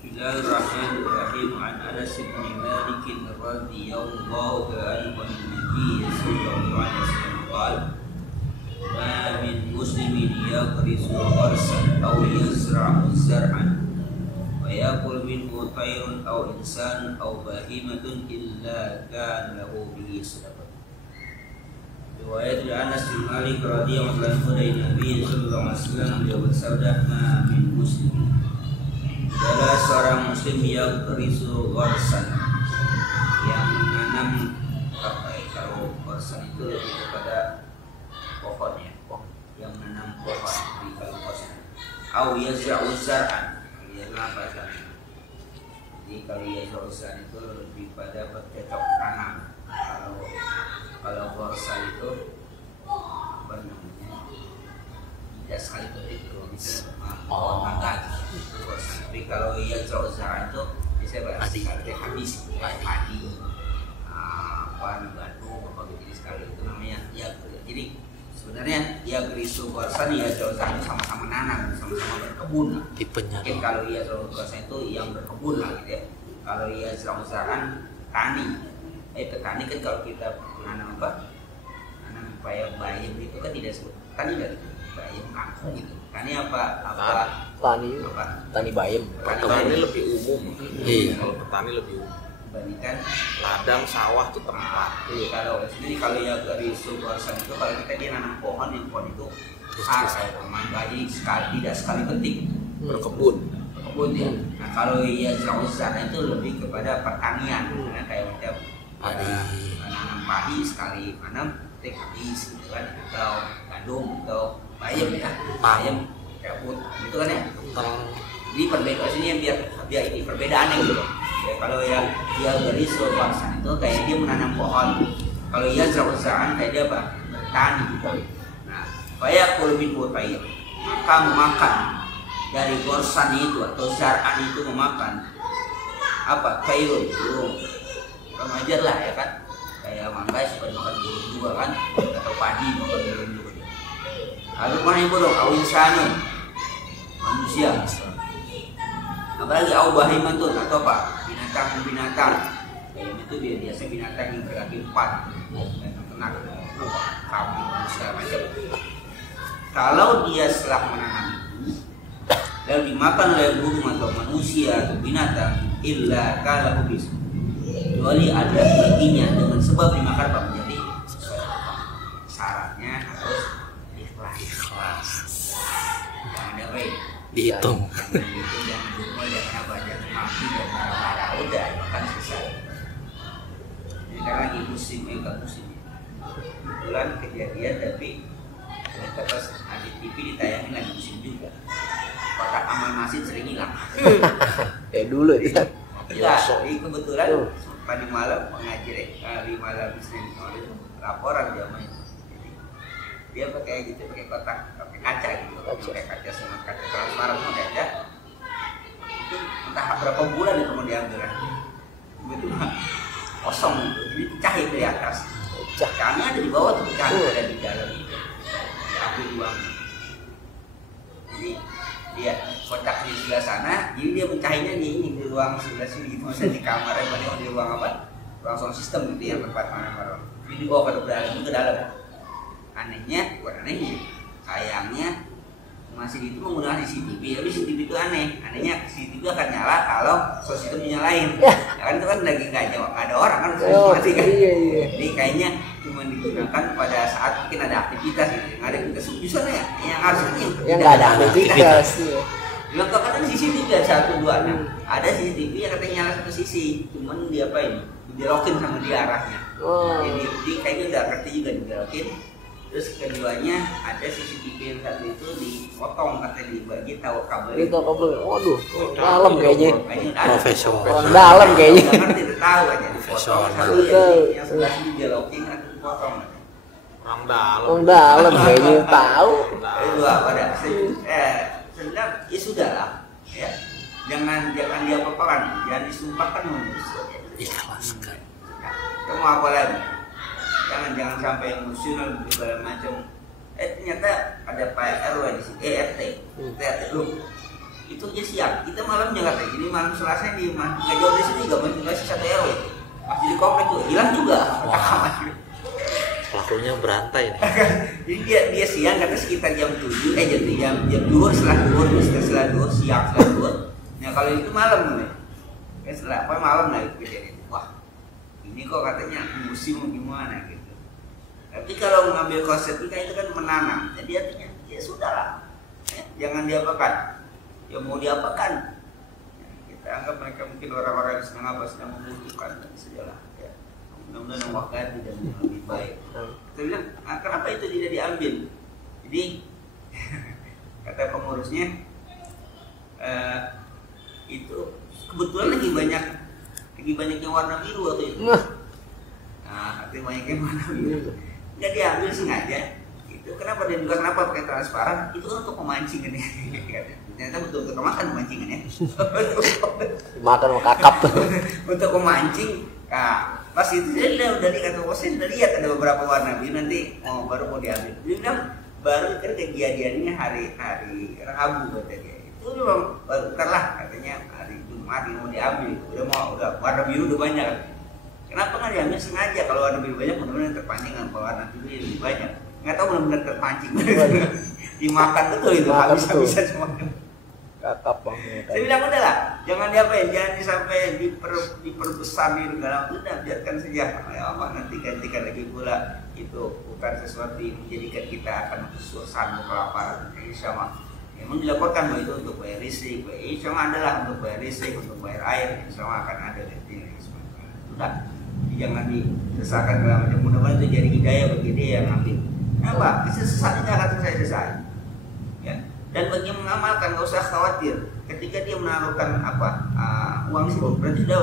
Bismillahirrahmanirrahim. An Anas bin Malik radhiyallahu anhu an Nabi sallallahu alaihi wasallam qala ma min muslimin yaqrisu gharsan aw yazra'u zar'an wa yaqul minhu tayrun aw insanun aw bahimatun illa kana lahu bihi sadaqah. Riwayat dari Anas bin Malik radhiyallahu anhu dari Nabi sallallahu alaihi wasallam beliau bersabda, ma min muslimin, adalah seorang muslim yang berisu gharsan, yang menanam kalau gharsan itu lebih kepada pohon ya, yang menanam pohon di kalau gharsan. Au yazra'u zar'an, ya apa kan? Jadi kalau yazra'u zar'an itu lebih pada bercocok tanam. Kalau gharsan itu apa namanya? Tidak sekali petik kalau bisa pohon mangga. Tapi kalau ia zauzaran itu bisa sekali habis padi, gadu, apa gitu sekali itu namanya ya. Jadi sebenarnya ya gerisu gharsan ya zauzaran itu sama-sama nanam, sama-sama berkebun. Tipenya. Mungkin kalau ia gharsan itu yang berkebun lah gitu ya. Kalau ia zauzaran tani, petani kan kalau kita menanam apa? Nanam paya bayam itu kan tidak sebut tani kan? Bayam angkung gitu. Tani apa? Tani bayam. Petani lebih umum. Iya. Kalau petani lebih umum. Dibandingkan Ladang, sawah itu tempat. Kalau ya dari gharsan itu kalau kita dia nanam pohon, yang pohon itu besar kayak mangga, jadi tidak sekali petik. Berkebun Ya. Nah kalau ya zauzaran itu lebih kepada pertanian, karena kayak macam nanam padi sekali nanam petik habis gitu kan, atau gandum atau bayam ya, bayam kabut gitu kan ya. Jadi perbedaan sini yang biar ini perbedaannya gitu. Ya, kalau yang dia gerisu gharsan itu kayak dia menanam pohon. Kalau ia zauzaran kayak dia apa? Bertani gitu. Nah, fayaqul min mutayr, maka memakan dari gharsan itu atau zar'an itu memakan apa? Kairun, burung. Kalau ajar lah ya kan. Kayak mangga suka makan burung juga kan, atau padi makan burung juga. Lalu mana yang burung? Awinsanun, manusia. Apalagi bahimatun atau apa? Binatang. Kayak itu biasa binatang yang berkaki 4, binatang ternak, kambing, segala macam. Kalau dia setelah menanam itu lalu dimakan oleh burung atau manusia atau binatang, illa kalau habis, kecuali ada baginya dengan sebab dimakan apa menjadi syaratnya harus ikhlas. Jangan ada baik dihitung. Jangan lupa, jangan apa, jangan mati, jangan marah-marah, udah makan selesai. Ini karena lagi musim, enggak musim. Kebetulan kejadian, tapi ternyata pas ada TV ditayangin lagi musim juga. kotak amal masjid sering hilang. Kayak dulu ya. Iya, jadi kebetulan tadi malam mengaji di malam Senin kemarin itu laporan dia main. Jadi, dia pakai gitu, pakai kotak, pakai kaca gitu, pakai kaca sama kaca transparan sama kaca. Itu entah berapa bulan itu mau diambil kan. Itu kosong gitu, jadi pecah itu di atas. Kami ada di bawah tuh pecah, ada di dalam itu. Diambil uang. Jadi dia kotak di sebelah sana, jadi dia mencahitnya di ruang sebelah sini, maksudnya di kamar, di ruang apa? Ruang sound system gitu ya, tempat mana. Jadi dibawa ke dalam. Anehnya, bukan anehnya, sayangnya masih itu menggunakan CCTV, tapi CCTV itu anehnya CCTV akan nyala kalau sound system dinyalain. Ya kan itu kan lagi nggak ada orang kan, mati kan. Jadi kayaknya cuma digunakan pada saat mungkin ada aktivitas gitu, ada aktivitas justru ya, yang harusnya yang nggak ada aktivitas. Dilengkapkan kan CCTV ada 1, 2, ada CCTV yang katanya nyala satu sisi, cuman diapain? Dibelokin sama dia arahnya. Jadi kayaknya udah ngerti juga dibelokin. Terus keduanya ada CCTV yang satu itu dipotong, katanya dibagi tahu kabel. Itu kabel, waduh, dalam kayaknya. Profesional. Orang dalam kayaknya. Ngerti tahu aja. Dipotong satu yang sebelah sini dibelokin atau dipotong. Orang dalam kayaknya tahu. Itu apa dah? Sedang ya sudah lah, ya jangan dia peperan, jangan disumpahkan manusia. Ikhlaskan. Kamu apa lagi? Jangan sampai emosional segala macam. Ternyata ada Pak RW di sini, RT loh. Itu aja siang, kita malam Jakarta. Jadi malam Selasa di nggak jauh dari sini, masih 1 RW, masih di komplek tuh hilang juga. Pelakunya berantai nih. Jadi dia siang kata sekitar jam 7, jam 2 setelah duhur siang setelah duhur. Nah kalau itu malam nih, setelah malam lah itu kejadian. Wah ini kok katanya musim gimana gitu. Tapi kalau mengambil konsepika itu kan menanam, jadi artinya ya sudahlah, jangan diapakan. Ya mau diapakan? Kita anggap mereka mungkin orang-orang yang sedang membutuhkan dan sejalan. Mudah-mudahan Allah ganti dan lebih baik. Kita bilang, kenapa itu tidak diambil? Jadi kata pengurusnya itu kebetulan lagi banyaknya warna biru waktu itu. Artinya banyaknya warna biru. Nggak diambil sengaja. Itu kenapa dan juga kenapa pakai transparan? Itu kan untuk memancing kan ya. Ternyata betul untuk makan pemancingannya. Makan mau kakap. Untuk memancing. Nah, pas itu dia udah lihat udah lihat ada beberapa warna biru, nanti baru mau diambil. Dia bilang baru kan kejadiannya hari Rabu katanya. Itu memang baru lah katanya hari Jumat mau diambil. Udah warna biru udah banyak. Kenapa nggak diambil sengaja? Kalau warna biru banyak benar-benar terpancing, kalau warna biru lebih banyak. Nggak tahu benar-benar terpancing. Dimakan betul itu, habis-habisan semua. Kakap banget. Saya bilang udah lah, jangan diapain, jangan sampai diperbesar di dalam, udah biarkan saja. Ya Allah nanti gantikan lagi pula, itu bukan sesuatu yang menjadikan kita akan sanggup kelaparan. Insya Allah. Memang dilaporkan bahwa itu untuk bayar listrik, insya Allah adalah untuk bayar listrik, untuk bayar air, insya Allah akan ada gantinya. Sudah, jangan disesakan segala macam. Mudah-mudahan itu jadi hidayah bagi dia yang ambil. Apa? Sesat ini akan selesai. Ya. Dan bagi yang mengamalkan nggak usah khawatir. Ketika dia menaruhkan uang di situ, berarti dia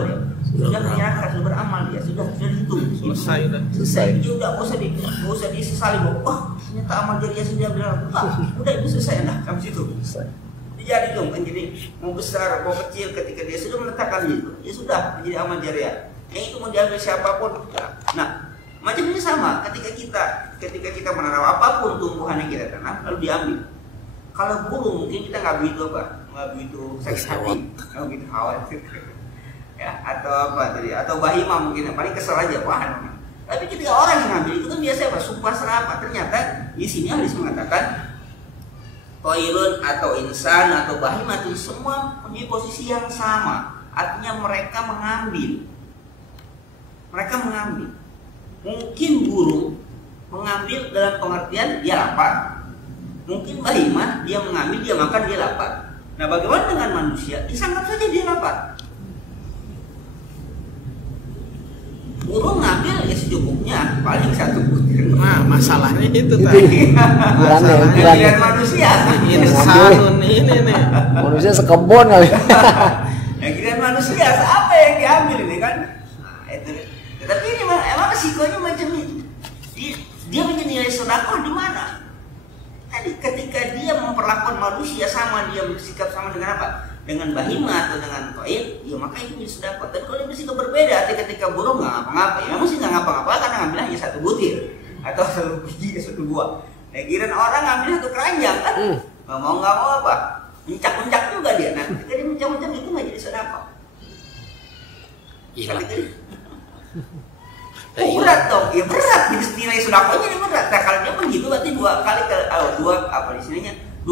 sudah menyerahkan, sudah beramal dia, sudah dihitung. Selesai. Dia udah nggak usah disesali bahwa wah ternyata amal jariah sudah bilang, udah itu selesai lah sampai situ. Jadi dong kan, jadi mau besar mau kecil ketika dia sudah meletakkan itu, ya sudah menjadi amal jariah. Yang itu mau diambil siapapun. Nah, macam ini sama. Ketika kita menanam apapun tumbuhan yang kita tanam lalu diambil. Kalau burung mungkin kita nggak begitu sakit hati, nggak begitu khawatir, ya atau apa tadi, atau bahima mungkin paling kesel aja wah. Tapi ketika orang yang ngambil itu kan biasanya apa? Sumpah serapah. Ternyata di sini hadis mengatakan toirun atau insan atau bahima itu semua punya posisi yang sama. Artinya mereka mengambil. Mungkin burung mengambil dalam pengertian dia lapar. Mungkin bahima dia mengambil, dia makan, dia lapar. Nah bagaimana dengan manusia? Disangkap saja dia lapar. Burung ngambil ya secukupnya, paling 1 butir. Nah, masalahnya itu Itu tadi. ukurannya. Giliran manusia. Insanun ini nih. Manusia sekebon kali. Ya giliran manusia apa yang diambil ini kan? Nah, itu. Tapi ini emang resikonya macam ini. Dia punya nilai sedekah di mana? Tadi ketika dia memperlakukan manusia sama, dia bersikap sama dengan apa? Dengan bahima atau dengan koin, ya maka itu bisa sedekah. Tapi kalau dia bersikap berbeda, ketika burung nggak ngapa-ngapa, ya memang sih nggak ngapa-ngapa karena ngambil hanya 1 butir atau 1 biji, 1 buah. Nah, kirain orang ngambil 1 keranjang kan? Nggak mau apa? Mencak-mencak juga dia. Nah, ketika dia mencak-mencak itu nggak jadi sedekah. Hilang. Oh, berat dong, ya berat. Nilai sedekahnya ini berat. Nah, kalau dia begitu berarti 2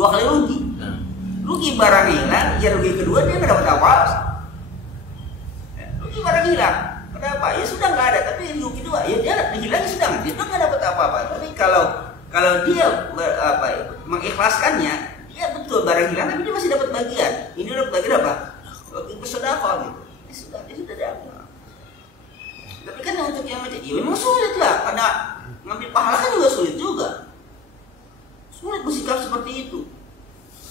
kali rugi. Rugi barang hilang, ya rugi kedua dia nggak dapat apa. Ya, rugi barang hilang, kenapa? Ya sudah nggak ada, tapi rugi kedua, ya dia hilang sudah nggak dapat apa-apa. Tapi kalau dia mengikhlaskannya, dia betul barang hilang, tapi dia masih dapat bagian. Ini dapat bagian apa? Bagi bersedekah gitu. Dia sudah dapat. Tapi kan untuk yang macam ini memang sulit lah, karena ngambil pahala kan juga sulit juga. Sulit bersikap seperti itu.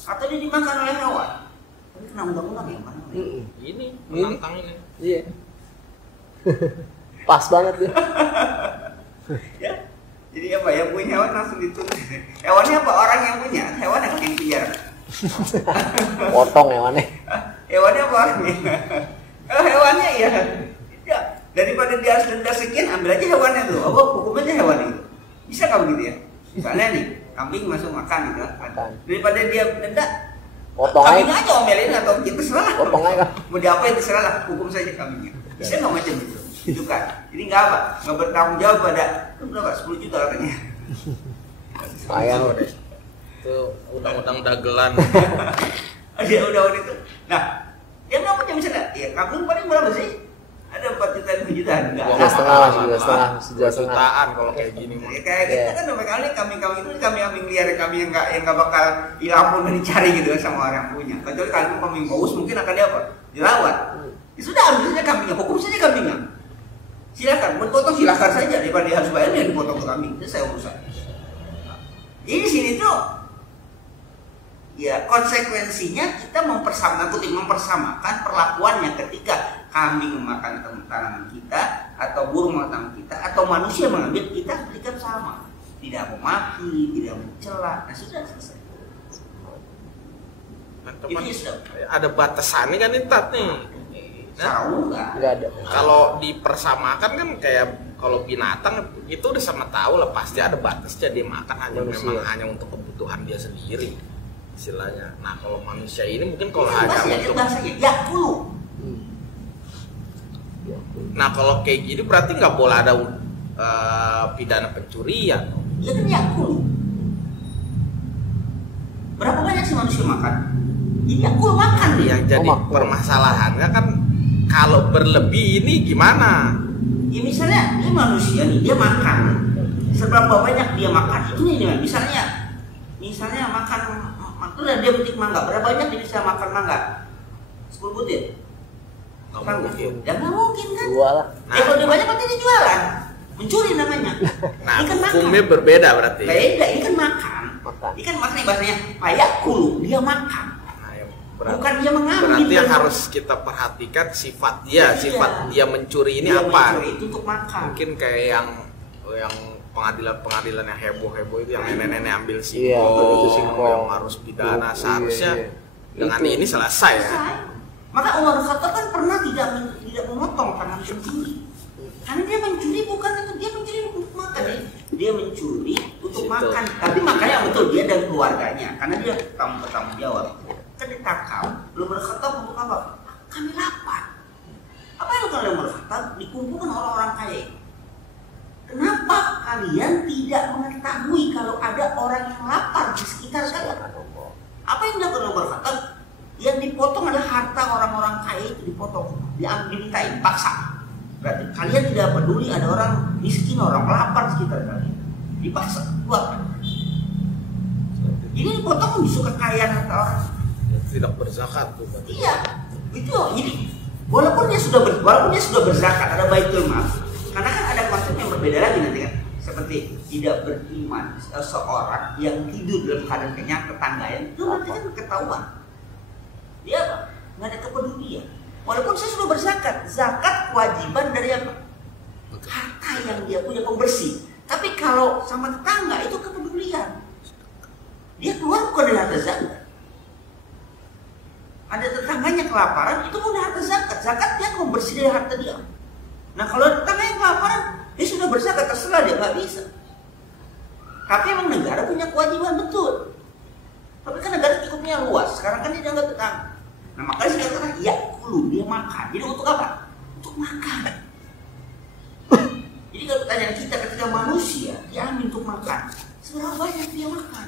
Atau dia dimakan oleh hewan. Tapi kena undang-undang yang mana? Ini menantang ini. Iya. Pas banget ya. Ya. Jadi apa ya, punya hewan langsung dituntut. Hewannya apa? Orang yang punya. Hewan yang penjara. Potong hewannya. Hewannya apa orangnya? Kalau hewannya ya. Daripada dia harus denda sekian, ambil aja hewannya tuh. Hukumnya hewan itu. Bisa nggak begitu ya? Misalnya nih, kambing masuk makan gitu kan. Daripada dia denda, potong kambingnya aja omelin atau kita terserah. Potong aja. Mau diapain terserah lah, hukum saja kambingnya. Bisa nggak macam itu? Itu kan. Jadi nggak apa, nggak bertanggung jawab pada itu berapa? 10 juta katanya. Sayang deh. Itu undang-undang dagelan. Ada undang-undang itu. Nah, dia nggak punya misalnya, ya kambing paling berapa sih? Ada 4 juta, 5 juta, enggak. 2,5 jutaan kalau kayak gini. Ya, kayak gitu kan berapa kali kambing-kambing itu kambing liar, kambing yang nggak bakal hilang pun dicari gitu sama orang punya. Kecuali kalau kambing bagus mungkin akan dia apa? Dirawat. Ya sudah, ambil saja kambingnya, hukum saja kambingnya. Silakan, mau potong silakan saja, daripada dia harus bayar dia dipotong ke kambing. Itu saya urusan. Jadi di sini tuh ya konsekuensinya kita mempersamakan perlakuannya ketika kambing memakan tanaman kita atau burung memakan kita atau manusia mengambil, kita berikan sama, tidak memaki, tidak mencela. Nah sudah selesai. Ini sudah ada batasannya kan ini tat nih. Enggak ada. Kalau dipersamakan kan kayak kalau binatang itu udah sama tahu lah pasti ada batasnya, dia makan hanya memang hanya untuk kebutuhan dia sendiri istilahnya. Nah kalau manusia ini mungkin kalau hanya untuk yakulu. Nah kalau kayak gini berarti nggak boleh ada pidana pencurian. Ya kan yakulu. Berapa banyak sih manusia makan? Jadi yakulu makan nih. Yang jadi permasalahannya kan kalau berlebih ini gimana? Ya misalnya ini manusia nih, dia makan. Seberapa banyak dia makan itu nih, misalnya makan udah dia petik mangga, berapa banyak dia bisa makan mangga? 10 butir. Nggak mungkin. Ya nggak mungkin kan? Jual lah. Ya kalau dia banyak berarti dia jualan, mencuri namanya. Nah ini kan hukumnya makan. berbeda berarti. Beda, ini kan makan. Ini kan maknanya bahasanya payak kulu, dia makan. Nah, ya, Bukan dia mengambil. Berarti yang harus kita perhatikan sifat dia, sifat dia mencuri ini dia apa? Mencuri itu untuk makan. Mungkin kayak yang pengadilan yang heboh itu yang nenek-nenek ambil Iya, itu singkong. yang harus pidana, seharusnya dengan ini selesai ya. Maka Umar Khattab kan pernah tidak memotong tangan pencuri. Karena dia mencuri bukan untuk dia mencuri untuk makan ya. Dia mencuri untuk makan. Tapi makanya betul dia dan keluarganya karena dia bertanggung jawab. Kan ditangkap, Umar Khattab untuk apa? Kami lapar. Apa yang kalau Umar Khattab dikumpulkan orang-orang kaya? Kenapa kalian tidak mengetahui kalau ada orang yang lapar di sekitar kalian? Apa yang dilakukan Umar Khattab? Yang dipotong adalah harta orang-orang kaya itu dipotong, dimintain paksa. Berarti kalian tidak peduli ada orang miskin, orang lapar di sekitar kalian, dipaksa keluar. Ini dipotong justru kekayaan harta orang. Tidak berzakat tuh. Iya, itu jadi walaupun dia sudah berzakat, ada baitul mal, karena kan ada konsep yang berbeda lagi nanti kan. Seperti tidak beriman seorang yang tidur dalam keadaan kenyang tetangganya itu nanti kan ketahuan. Dia apa? Nggak ada kepedulian. Walaupun saya sudah berzakat, zakat kewajiban dari apa? Harta yang dia punya pembersih. Tapi kalau sama tetangga itu kepedulian. Dia keluar bukan dari harta zakat. Ada tetangganya kelaparan, itu punya harta zakat. Zakat dia membersih dari harta dia. Nah kalau tetangganya kelaparan, dia sudah berzakat, terserah dia, nggak bisa. Tapi emang negara punya kewajiban, betul. Tapi kan negara cukupnya luas. Sekarang kan dia dianggap tetangga. Nah makanya saya katakan, ya kulu, dia makan. Jadi untuk apa? Untuk makan. Jadi kalau pertanyaan kita ketika manusia diambil untuk makan, seberapa banyak dia makan?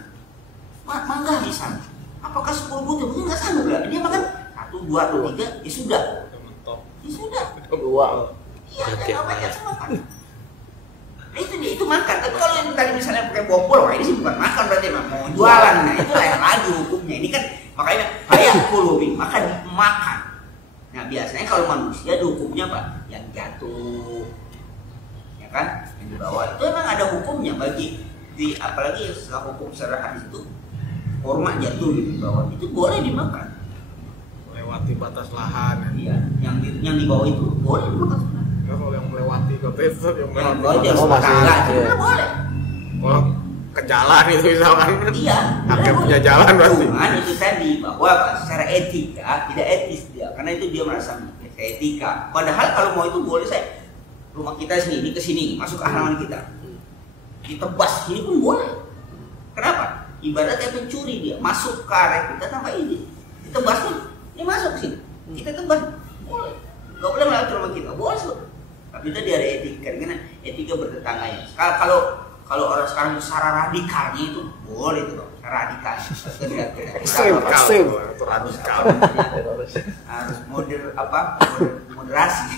Mangga misalnya, apakah 10 butir? Mungkin nggak sanggup lah. Dia makan 1, 2, atau 3, ya sudah. Ya sudah. 2. Iya, dan banyak makan. Nah itu dia, itu makan. Tapi kalau yang tadi misalnya pakai bopol, wah ini sih bukan makan berarti mau jualan. Nah itu lain lagi hukumnya. Ini kan makanya kayak kulubi, makan dimakan. Nah biasanya kalau manusia hukumnya apa? Yang jatuh, ya kan? Yang dibawa itu emang ada hukumnya bagi apalagi setelah hukum secara hadis itu korma jatuh di bawah itu boleh dimakan. Melewati batas lahan. Iya, yang di bawah itu boleh dimakan. Ya, kalau yang melewati ke besar, yang melewati masih boleh. Kalau ke jalan itu misalkan. Iya. Pakai punya jalan berarti. Cuman itu tadi bahwa secara etika tidak etis dia, karena itu dia merasa etika. Padahal kalau mau itu boleh saya rumah kita sini ke sini masuk ke halaman kita. Ditebas ini pun boleh. Kenapa? Ibarat kayak pencuri dia masuk ke area kita tanpa izin. Ditebas pun dia masuk ke sini. Kita tebas boleh. Gak boleh melewati rumah kita. Boleh. Tapi itu dia ada etika. Karena etika bertetangganya. Kalau orang sekarang secara radikalnya itu boleh itu loh. Secara radikal. Radikal. Harus moderasi.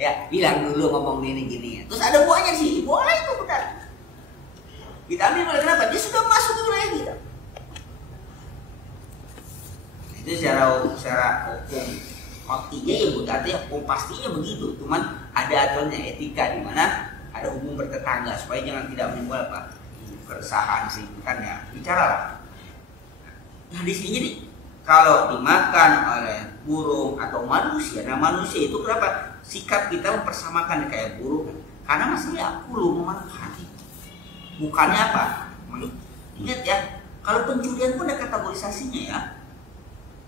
Ya, bilang dulu ngomong gini. Terus ada buahnya sih, boleh itu benar. Kita ambil oleh kenapa? Dia sudah masuk ke wilayah kita. Itu secara hukum faktinya ya berarti hukum pastinya begitu. Cuman ada aturannya etika di mana ada hukum bertetangga supaya jangan tidak menimbulkan apa keresahan sih kan ya bicaralah. Nah di sini nih kalau dimakan oleh burung atau manusia, nah manusia itu kenapa? Sikap kita mempersamakan kayak burung karena masih aku lu memakan. Bukannya apa? Ingat ya, kalau pencurian pun ada kategorisasinya ya.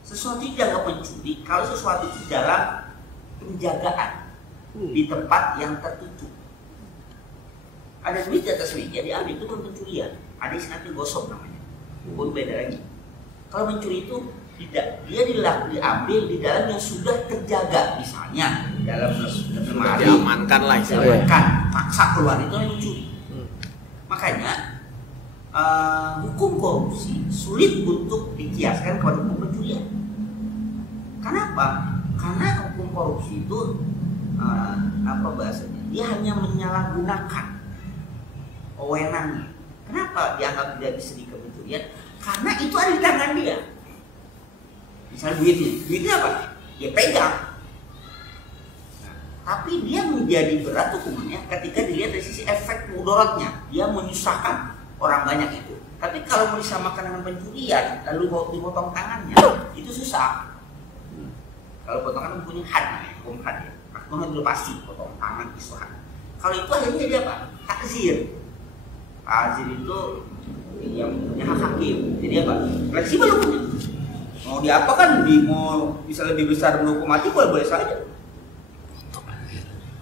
Sesuatu yang dianggap pencuri kalau sesuatu itu dalam penjagaan di tempat yang tertutup. Ada duit di atas meja diambil itu pun pencurian. Ada istilah gosok namanya. Pun beda lagi. Kalau mencuri itu tidak, dia diambil di dalam yang sudah terjaga, misalnya dalam lemari, diamankan lah istilahnya. Paksa keluar itu yang mencuri. Makanya hukum korupsi sulit untuk dikiaskan kepada hukum pencurian. Kenapa? Karena hukum korupsi itu apa bahasanya? Dia hanya menyalahgunakan wewenangnya. Kenapa dianggap tidak bisa di pencurian? Karena itu ada di tangan dia. Misalnya duitnya apa? Dia pegang. Nah, tapi dia menjadi berat hukumannya ketika dilihat dari sisi efek mudaratnya. Dia menyusahkan orang banyak itu. Tapi kalau mau disamakan dengan pencurian, lalu dipotong tangannya, itu susah. Kalau potongan mempunyai had, hukum had ya. Hukum itu pasti potong tangan, pisuhan. Kalau itu akhirnya dia apa? Takzir. Takzir itu yang punya hak hakim. Jadi apa? Fleksibel hukumnya. Mau diapakan, mau bisa lebih besar dari hukum mati boleh saja.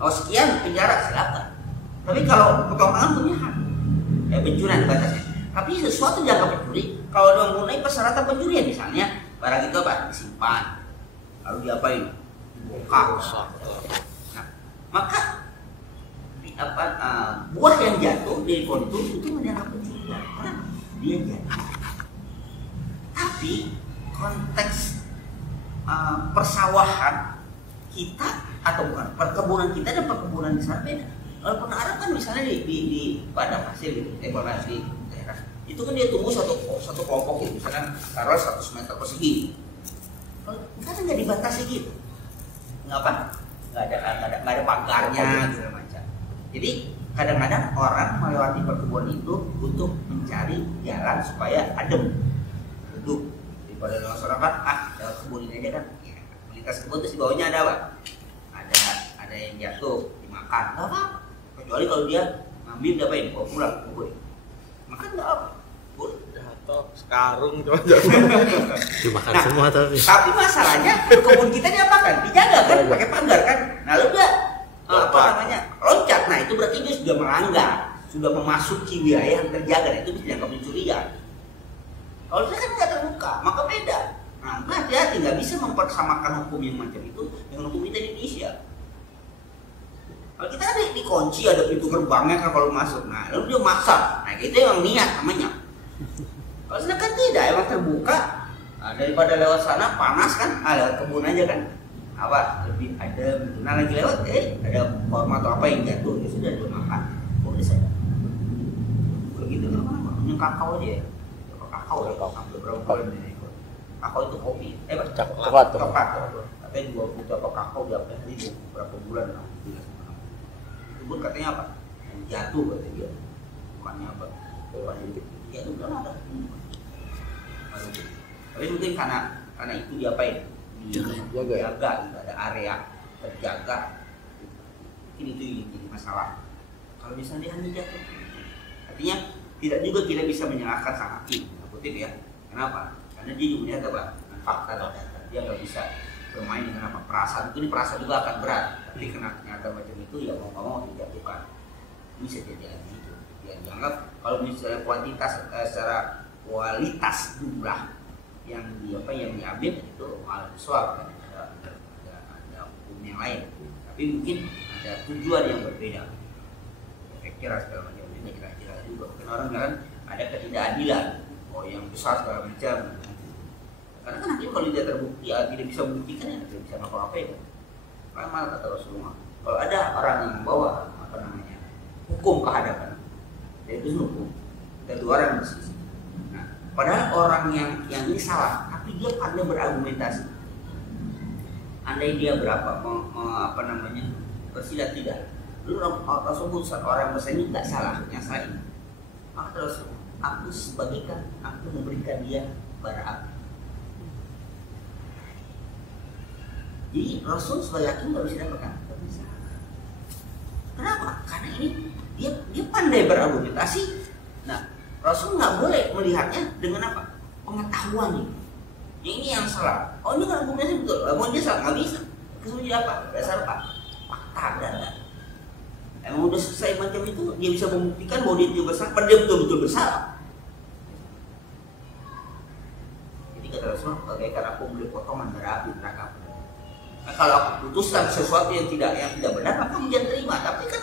Kalau sekian penjara silakan. Tapi kalau potong tangan punya hak. Pencurian batasnya. Tapi sesuatu dianggap pencuri kalau dia mempunyai persyaratan pencurian, misalnya barang itu apa? Disimpan, lalu diapain? Dibongkar. Nah, maka buah yang jatuh dari pohon itu dianggap pencurian karena dia jatuh. Tapi konteks persawahan kita atau bukan perkebunan kita dan perkebunan di sana beda. Kalau pengarap kan misalnya di padang hasil gitu, di daerah itu kan dia tumbuh satu kelompok gitu, misalnya taruh 100 meter persegi. Kalau kan nggak dibatasi gitu, nggak apa? nggak ada pagarnya segala macam. Jadi kadang-kadang orang melewati perkebunan itu untuk mencari jalan supaya adem, duduk. Daripada orang kan lewat kebun ini aja kan, ya, melintas kebun terus di bawahnya ada apa? Ada yang jatuh dimakan, nggak apa? Kecuali kalau dia ngambil diapain? Bawa pulang, kubur. Makan nggak apa? Jatuh sekarung cuma jatuh. Dimakan semua Tapi masalahnya kebun kita diapakan? Dijaga kan, pakai pagar kan. Nah lu dia loncat. Nah itu berarti dia sudah melanggar, sudah memasuki wilayah yang terjaga. Nah, itu bisa dianggap pencurian. Kalau dia kan nggak terbuka, maka beda. Nah hati-hati, nggak bisa mempersamakan hukum yang macam itu dengan hukum kita di Indonesia. Kalau kita ada dikunci, ada pintu gerbangnya kan kalau masuk. Nah lalu dia maksa. Nah itu yang niat namanya. Kalau sana kan tidak, emang terbuka. Nah, daripada lewat sana panas kan, lewat kebun aja kan. Apa lebih adem gitu. Nah lagi lewat, ada korma atau apa yang jatuh, ya sudah dia makan. Boleh saja. Begitu apa-apa, punya kakao aja ya. Kakao ya, hampir berapa bulan ini. Kakao itu kopi, coklat. Katanya 20 apa kakao di apa hari berapa bulan lah. Kebun katanya apa? Jatuh katanya dia. Bukannya apa? Ya itu kan ada. Tapi mungkin karena itu diapain? Jaga, ada area terjaga. Mungkin itu yang jadi masalah. Kalau misalnya dia hanya jatuh, artinya tidak juga kita bisa menyalahkan sang hakim, kutip ya. Kenapa? Karena dia juga melihat apa? Fakta dan data. Dia nggak bisa bermain dengan apa perasaan. Mungkin perasaan juga akan berat. Tapi kena ternyata macam itu ya mau nggak mau dijatuhkan. Bisa jadi gitu. Ya dianggap kalau misalnya secara kualitas jumlah yang diambil itu malah soal kan ada hukum yang lain, tapi mungkin ada tujuan yang berbeda, efek jerah segala macam ini kira-kira juga. Mungkin orang kan ada ketidakadilan, yang besar segala macam. Karena kan nanti kalau dia terbukti tidak bisa membuktikan ya tidak bisa ngapa-ngapain kan. Karena malah kata Rasulullah, kalau ada orang yang membawa hukum ke hadapan, yaitu hukum, ada dua orang bersisi. Padahal orang yang ini salah, tapi dia pandai berargumentasi. Andai dia berapa bersilat tidak. Lalu Rasul orang bahasa ini tidak salah, yang salah ini. Maka terus aku sebagikan, aku memberikan dia bara api. Jadi Rasul sebagai hakim nggak bisa dapatkan. Kenapa? Karena ini dia pandai berargumentasi. Nah, Rasul nggak boleh melihatnya dengan apa? Pengetahuan ini. Yang ini yang salah. Oh ini kan argumentasi betul. Mau dia salah nggak bisa. Kemudian apa? Dasar apa? Fakta dan data. Emang udah selesai macam itu, dia bisa membuktikan bahwa dia bersalah, padahal dia betul-betul bersalah. Jadi kata Rasul, bagaikan aku beli potongan dari api neraka. Nah, kalau aku putuskan sesuatu yang tidak benar, maka jangan terima. Tapi kan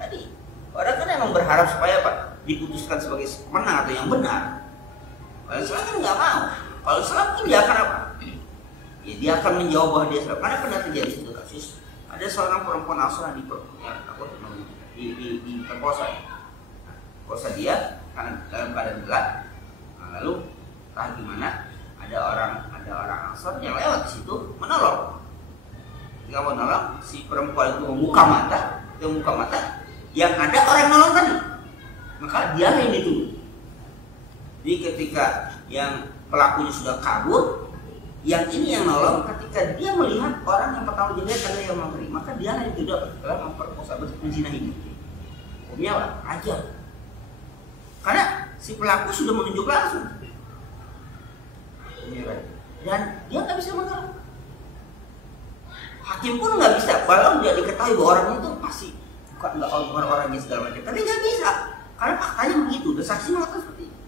tadi orang kan emang berharap supaya apa? Diputuskan sebagai menang atau yang benar. Kalau salah kan nggak mau. Kalau salah mungkin dia akan apa? Ya, dia akan menjawab bahwa dia salah. Karena pernah terjadi satu kasus. Ada seorang perempuan Nasrani diperkosa. Perkosa dia karena dalam keadaan gelap. Nah, lalu entah gimana ada orang Ansor yang lewat di situ menolong. Ketika menolong, si perempuan itu membuka mata, yang ada orang nolong tadi. Maka dia yang dituduh. Jadi ketika yang pelakunya sudah kabur, yang ini yang nolong, ketika dia melihat orang yang pertama dilihat adalah yang memberi, maka dia yang dituduh telah memperkosa, menzinahi. Hukumnya apa? Ajar. Karena si pelaku sudah menunjuk langsung. Dan dia nggak bisa menolak. Hakim pun nggak bisa, walau dia diketahui bahwa orang itu pasti bukan orangnya segala macam, tapi nggak bisa. Karena faktanya begitu, dan saksi mengatakan seperti itu.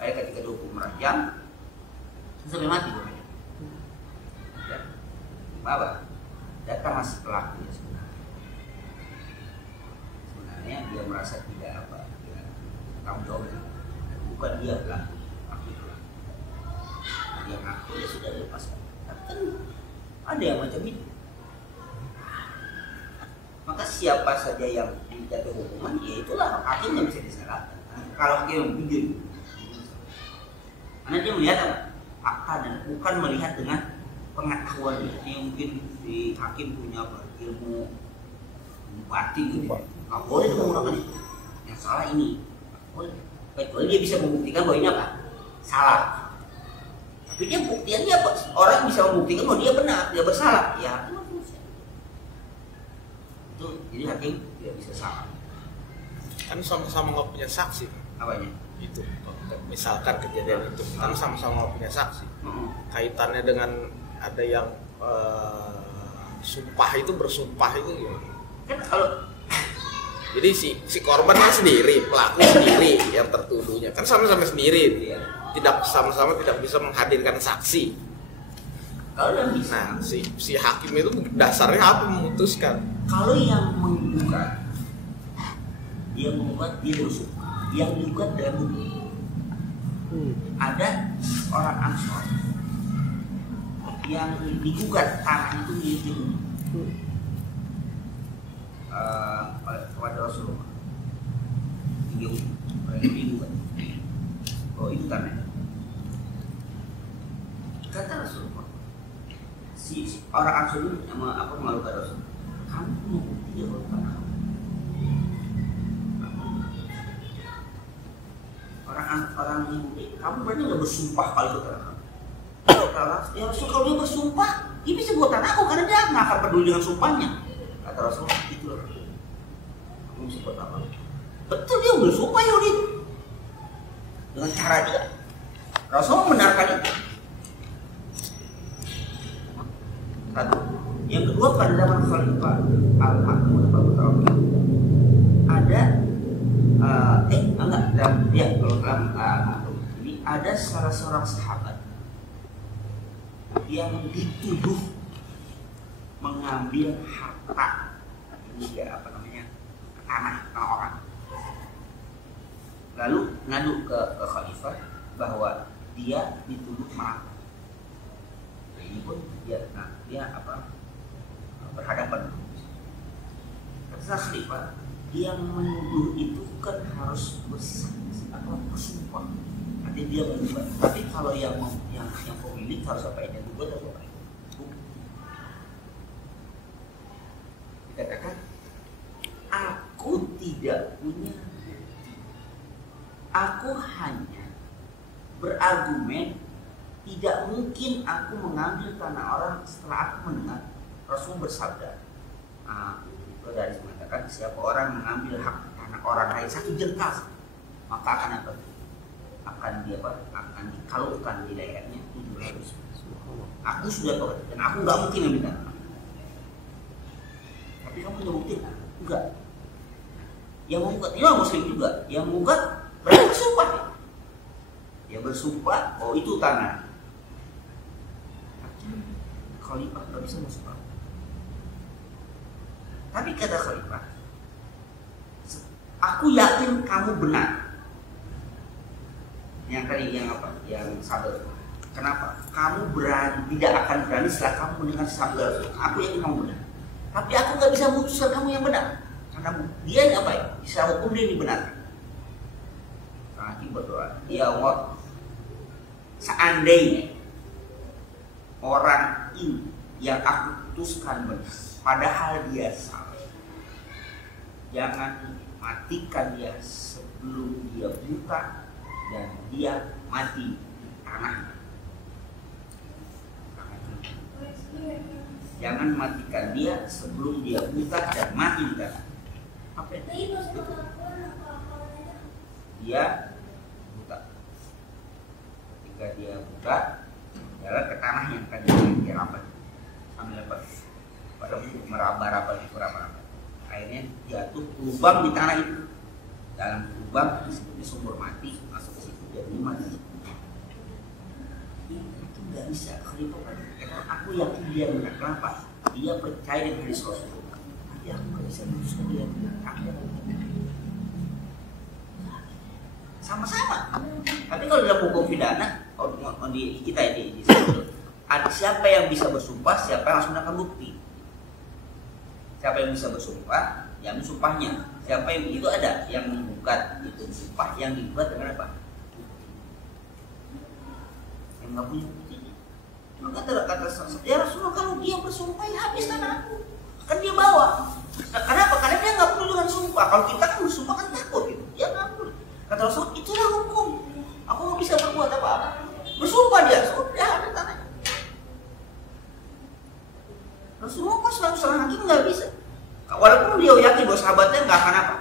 Kayak ketika dihukum rajam sampai mati pokoknya. Ya. Apa? Datang masih pelaku ya sebenarnya dia merasa tidak tanggung jawab, bukan dia pelaku. Dia ngaku ya sudah dilepaskan. Tapi kan ada yang macam itu. Maka siapa saja yang dijatuh hukuman, ya itulah hakim yang bisa disalahkan. Kalau hakim yang jujur, karena dia melihat fakta dan bukan melihat dengan pengetahuan dia. Mungkin di hakim punya ilmu batin gitu, nggak boleh dia menggunakan itu. Yang salah ini, boleh. Kecuali dia bisa membuktikan bahwa ini apa? Salah. Tapi dia buktiannya apa? Orang bisa membuktikan bahwa dia benar, dia bersalah. Ya itu jadi hakim tidak bisa salah. Kan sama-sama nggak punya saksi. Apanya? Itu misalkan kejadian itu kan sama-sama nggak punya saksi. Kaitannya dengan ada yang sumpah itu bersumpah itu gimana? Kan kalau jadi si korbannya sendiri, pelaku sendiri yang tertuduhnya kan sama-sama sendiri, tidak sama-sama tidak bisa menghadirkan saksi. kalau yang bisa, Nah si hakim itu dasarnya apa memutuskan? kalau yang menggugat dia bersumpah, yang digugat dalam bukti. Ada orang Ansor yang digugat tanah itu milik kepada Rasulullah. Orang yang digugat, oh itu tanah. Kata Rasulullah, si orang Ansor itu mengalu kepada Rasulullah, kamu punya bukti ya kalau tanah kamu? Orang Yahudi, kamu berarti nggak bersumpah kalau itu tanah kamu. Ya Rasul, kalau dia bersumpah, dia bisa buat tanah aku karena dia nggak akan peduli dengan sumpahnya. Kata Rasul, itu loh. Kamu bisa buat apa? Betul, dia bersumpah Yahudi dengan cara dia. Rasul membenarkan itu. Satu. Yang kedua, pada zaman Khalifah Al-Ma'mun ada kalau dalam ini ada salah seorang sahabat yang dituduh mengambil harta ini tanah orang, lalu ngadu ke khalifah bahwa dia dituduh merampok. Ini pun dia berhadapan. Kata khalifah, yang menuduh itu kan harus bersumpah. Nanti dia berubah. Tapi kalau yang pemilik harus apa ini juga atau apa? Dikatakan, aku tidak punya bukti. Aku hanya berargumen, tidak mungkin aku mengambil tanah orang setelah aku mendengar Rasul bersabda. Itu dari mengatakan siapa orang mengambil hak tanah orang lain satu jengkal, maka akan apa? Akan dikalungkan di lehernya 700. Aku sudah tahu dan aku nggak mungkin ambil tanah. Tapi kamu punya bukti kan? Enggak. Yang menggugat, dia muslim juga. Yang menggugat berarti bersumpah. Dia bersumpah, oh itu tanah. Khalifah nggak bisa bersumpah. Tapi kata Khalifah, aku yakin kamu benar. Yang tadi yang sabar. Kenapa? Kamu tidak akan berani setelah kamu mendengar sabda Rasul. Aku yakin kamu benar. Tapi aku nggak bisa memutuskan kamu yang benar. Karena dia ini apa ya? Bisa hukum dia ini benar. Kaki berdoa, ya Allah, seandainya orang ini yang aku putuskan benar, padahal dia salah, jangan matikan dia sebelum dia buta dan dia mati di tanah. Jangan matikan dia sebelum dia buta dan mati di tanah. Apa itu? Dia buta. Ketika dia buta, jalan ke tanah yang tadi dia rapat, sambil lepas pada meraba-raba. Akhirnya jatuh lubang di tanah itu. Dalam lubang disebutnya sumber mati, masuk ke situ jadi mati. Itu nggak bisa. Khalifah karena aku yakin dia benar. Kenapa? Dia percaya dengan hadis Rasulullah. Tapi aku nggak bisa memutuskan dia benar. Sama-sama. Tapi kalau dalam hukum pidana, di kita ini ada siapa yang bisa bersumpah, siapa yang harus menggunakan bukti. Siapa yang bisa bersumpah, yang sumpahnya. Siapa yang itu ada yang menggugat itu sumpah, yang digugat dengan apa? Yang nggak punya bukti. Maka kata ya Rasulullah, kalau dia bersumpah ya habis tanah aku. kan dia bawa. Nah, kenapa? Karena dia nggak perlu dengan sumpah. Kalau kita kan bersumpah kan takut gitu. Dia nggak perlu. Kata Rasul, itulah hukum. Aku nggak bisa berbuat apa-apa. Bersumpah dia, sudah ada tanahnya. Rasulullah pas seorang hakim nggak bisa. Walaupun dia yakin bahwa sahabatnya nggak akan apa,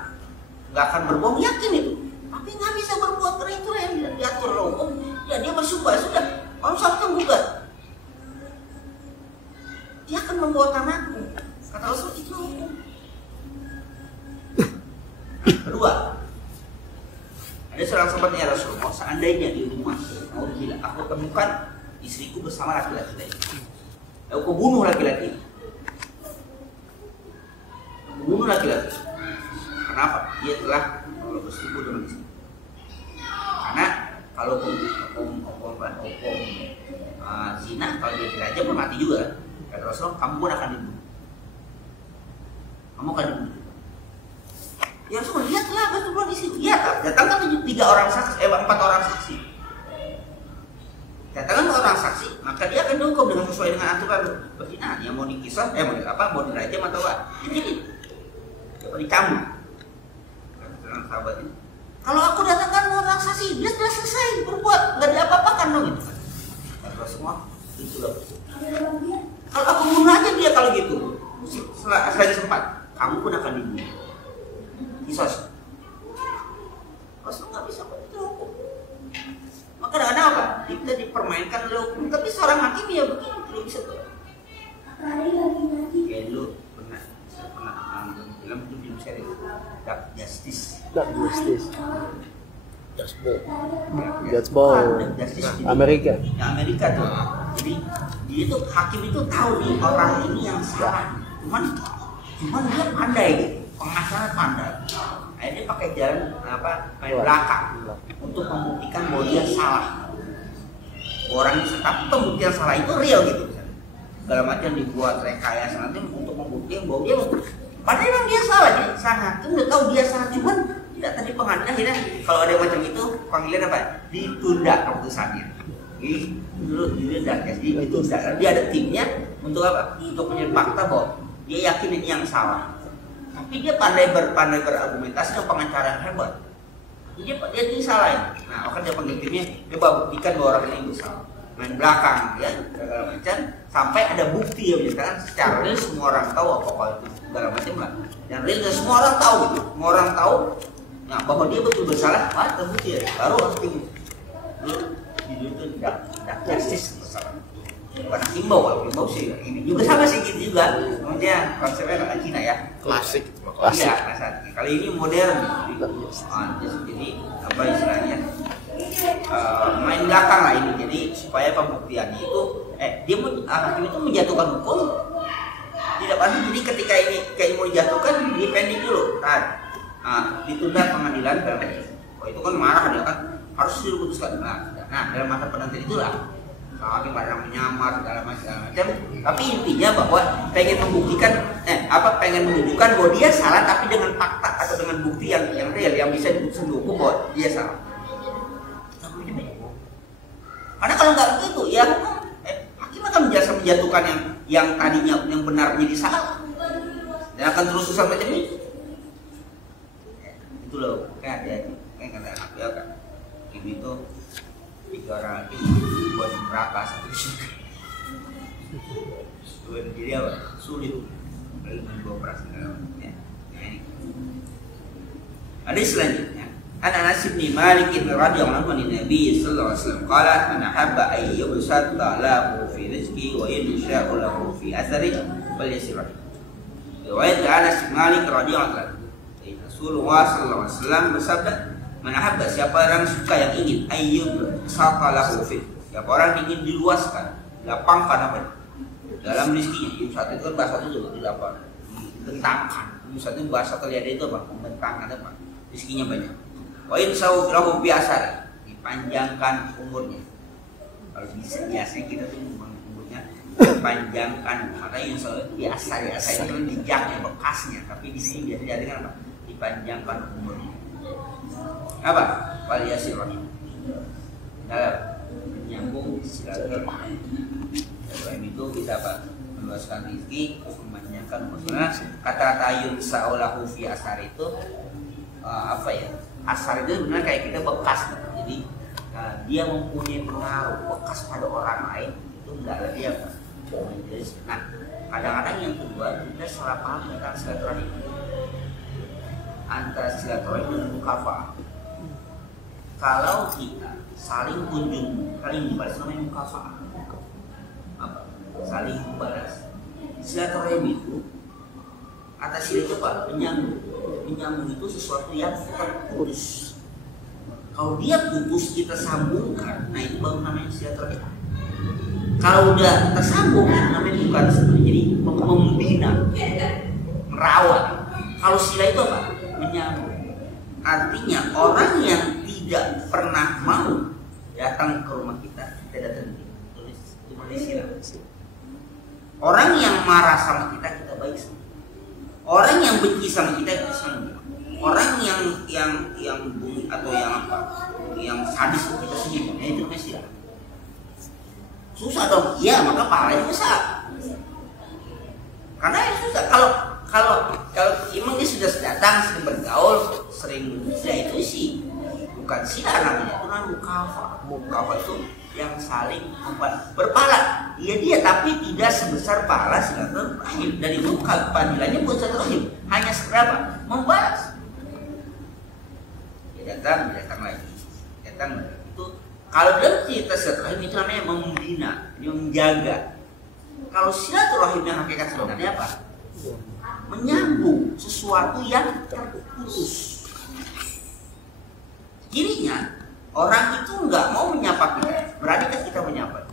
nggak akan berbohong, yakin itu. Tapi nggak bisa berbuat, karena itu yang diatur oleh hukum. Ya dia bersumpah, sudah. Kalau sahabatnya gugat, dia akan membawa tanahku. Kata Rasul, itu hukum. Kedua, ada seorang sahabatnya Rasulullah, seandainya di rumah, mau gila, aku temukan istriku bersama laki-laki lain. Aku bunuh laki-laki. Bunuh laki-laki. Kenapa? Dia telah bersetubuh dengan istri. Karena kalau hukum zina, kalau dia dirajam pun mati juga. Kata Rasulullah, kamu pun akan dibunuh. Kamu akan dibunuh. Ya Rasulullah, lihatlah bersetubuh di situ. Lihat, datangkan 4 orang saksi. Datangkan orang saksi, maka dia akan dihukum dengan sesuai dengan aturan perzinaan. Yang mau dikisah, mau dirajam atau apa? Jadi dapat dicambuk. Sahabat ini, kalau aku datangkan orang saksi, dia sudah selesai berbuat, nggak diapa-apakan dong itu. Kata semua itu loh. Kalau aku bunuh aja dia kalau gitu, selagi sempat, kamu pun akan dibunuh. Kisos. Rasul nggak bisa begitu hukum. Maka kadang-kadang apa? Kita dipermainkan oleh hukum, tapi seorang hakim ya begini, tidak bisa tuh. Kayak dulu pernah nonton film itu di seri Dark Justice. Amerika. Ya Amerika tuh. Jadi dia tuh hakim itu tahu nih orang ini yang salah. Cuman dia pandai gitu. Pengacara pandai. Akhirnya pakai jalan main belakang untuk membuktikan bahwa dia salah. Orang ini tapi pembuktian salah itu real gitu. Segala macam dibuat rekayasa nanti untuk membuktikan bahwa dia padahal memang dia salah. Jadi sang hakim udah tahu dia salah, cuman tidak tadi pengadilan akhirnya kalau ada macam itu panggilan apa? Ditunda keputusannya. Dulu ditunda. Dia ada timnya untuk apa? Untuk mencari fakta bahwa dia yakin ini yang salah. Tapi dia pandai berargumentasi dengan pengacara yang hebat. Dia ini salah ya. Nah, akan dia panggil timnya, dia buktikan bahwa orang ini bersalah. Main belakang, ya segala macam, sampai ada bukti yang menyatakan secara real semua orang tahu apa itu segala macam lah. Dan real semua orang tahu gitu, semua orang tahu. Nah, bahwa dia betul bersalah, terbukti ya. Baru hakim itu tidak justice bersalah. Bukan himbau, kalau himbau sih ini juga sama sih gitu juga. Maksudnya konsepnya anak Cina ya. Klasik. Iya, kali ini modern. Jadi apa istilahnya? Main belakang lah ini. Jadi supaya pembuktiannya itu, hakim itu menjatuhkan hukum tidak pasti. Jadi ketika ini kayak mau dijatuhkan, dipending dulu. Ditunda pengadilan dalam itu kan marah dia kan harus diputuskan. Nah dalam masa penantian itulah hakim pada menyamar segala macam. Tapi intinya bahwa pengen membuktikan, pengen menunjukkan bahwa dia salah, tapi dengan fakta atau dengan bukti yang real yang bisa dibuktikan hukum bahwa dia salah. Karena kalau nggak begitu, ya hakim akan menjatuhkan yang tadinya yang benar menjadi salah dan akan terus susah macam ini. Itu loh, kan kata aku ya kan, itu 3 orang hakim buat neraka satu surga. Jadi apa? Sulit lalu mengoperasi ya. Ada selanjutnya. Anas bin Malik radhiyallahu anhu Nabi sallallahu alaihi wasallam qala man ahabba ay yubsata lahu fi rizqi wa yunsha'u lahu fi athari falyasir. Riwayat Anas bin Malik radhiyallahu anhu. Rasulullah sallallahu alaihi wasallam bersabda, man ahabba, siapa orang suka yang ingin ayyub saqalahu fi, siapa orang ingin diluaskan, lapangkan apa dalam rezekinya. Saat itu kan bahasa itu juga dilapang, dibentangkan. Saat itu bahasa terlihat itu apa? Membentangkan apa? Rezekinya banyak. Wa insau lahu biasa, dipanjangkan umurnya. Kalau biasanya kita tuh umurnya dipanjangkan, makanya insau biasa itu kan jejaknya, bekasnya. Tapi di sini biasanya dengan apa? Dipanjangkan umurnya. Apa? Variasi rohim. Dalam menyambung silaturahmi. Selain itu kita apa? Meluaskan rezeki, memanjangkan menjalankan. Maksudnya kata-kata yunsa'ulahu fi asar itu apa ya? Asar itu benar kayak kita bekas gitu. Jadi dia mempunyai pengaruh bekas pada orang lain itu enggak lagi apa? Nah, kadang-kadang yang kedua kita salah paham tentang silaturahim antara silaturahim dan mukafah. Kalau kita saling kunjung, saling membalas namanya mukafah. Apa? Saling membalas. Silaturahim itu atas itu apa? Menyambung itu sesuatu yang terputus. Kalau dia putus kita sambungkan, nah itu baru namanya silaturahim. Kalau udah tersambung itu namanya bukan sebenarnya, jadi membina, merawat. Kalau sila itu apa? Menyambung. Artinya orang yang tidak pernah mau datang ke rumah kita datang ke tulis sila. Orang yang marah sama kita baik sama. Orang yang benci sama kita sama. Orang yang bunyi atau yang apa? Yang sadis kita senyum, itu namanya sila. Susah dong, iya maka pahalanya besar. Karena ya susah. Kalau emang dia sudah datang, sering bergaul, sering ya itu sih bukan sila namanya, itu namanya mukafah. Mukafah itu yang saling berpahala. Dia tapi tidak sebesar pahala silaturahim. Dari mukafah nilainya buat silaturahim hanya seberapa? Membalas. Ya datang lagi. Itu kalau dalam cerita silaturahim itu namanya membina, menjaga. Kalau silaturahim yang hakikat sebenarnya apa? Menyambung sesuatu yang terputus. Kirinya orang itu nggak mau menyapa kita, berani kan kita menyapa?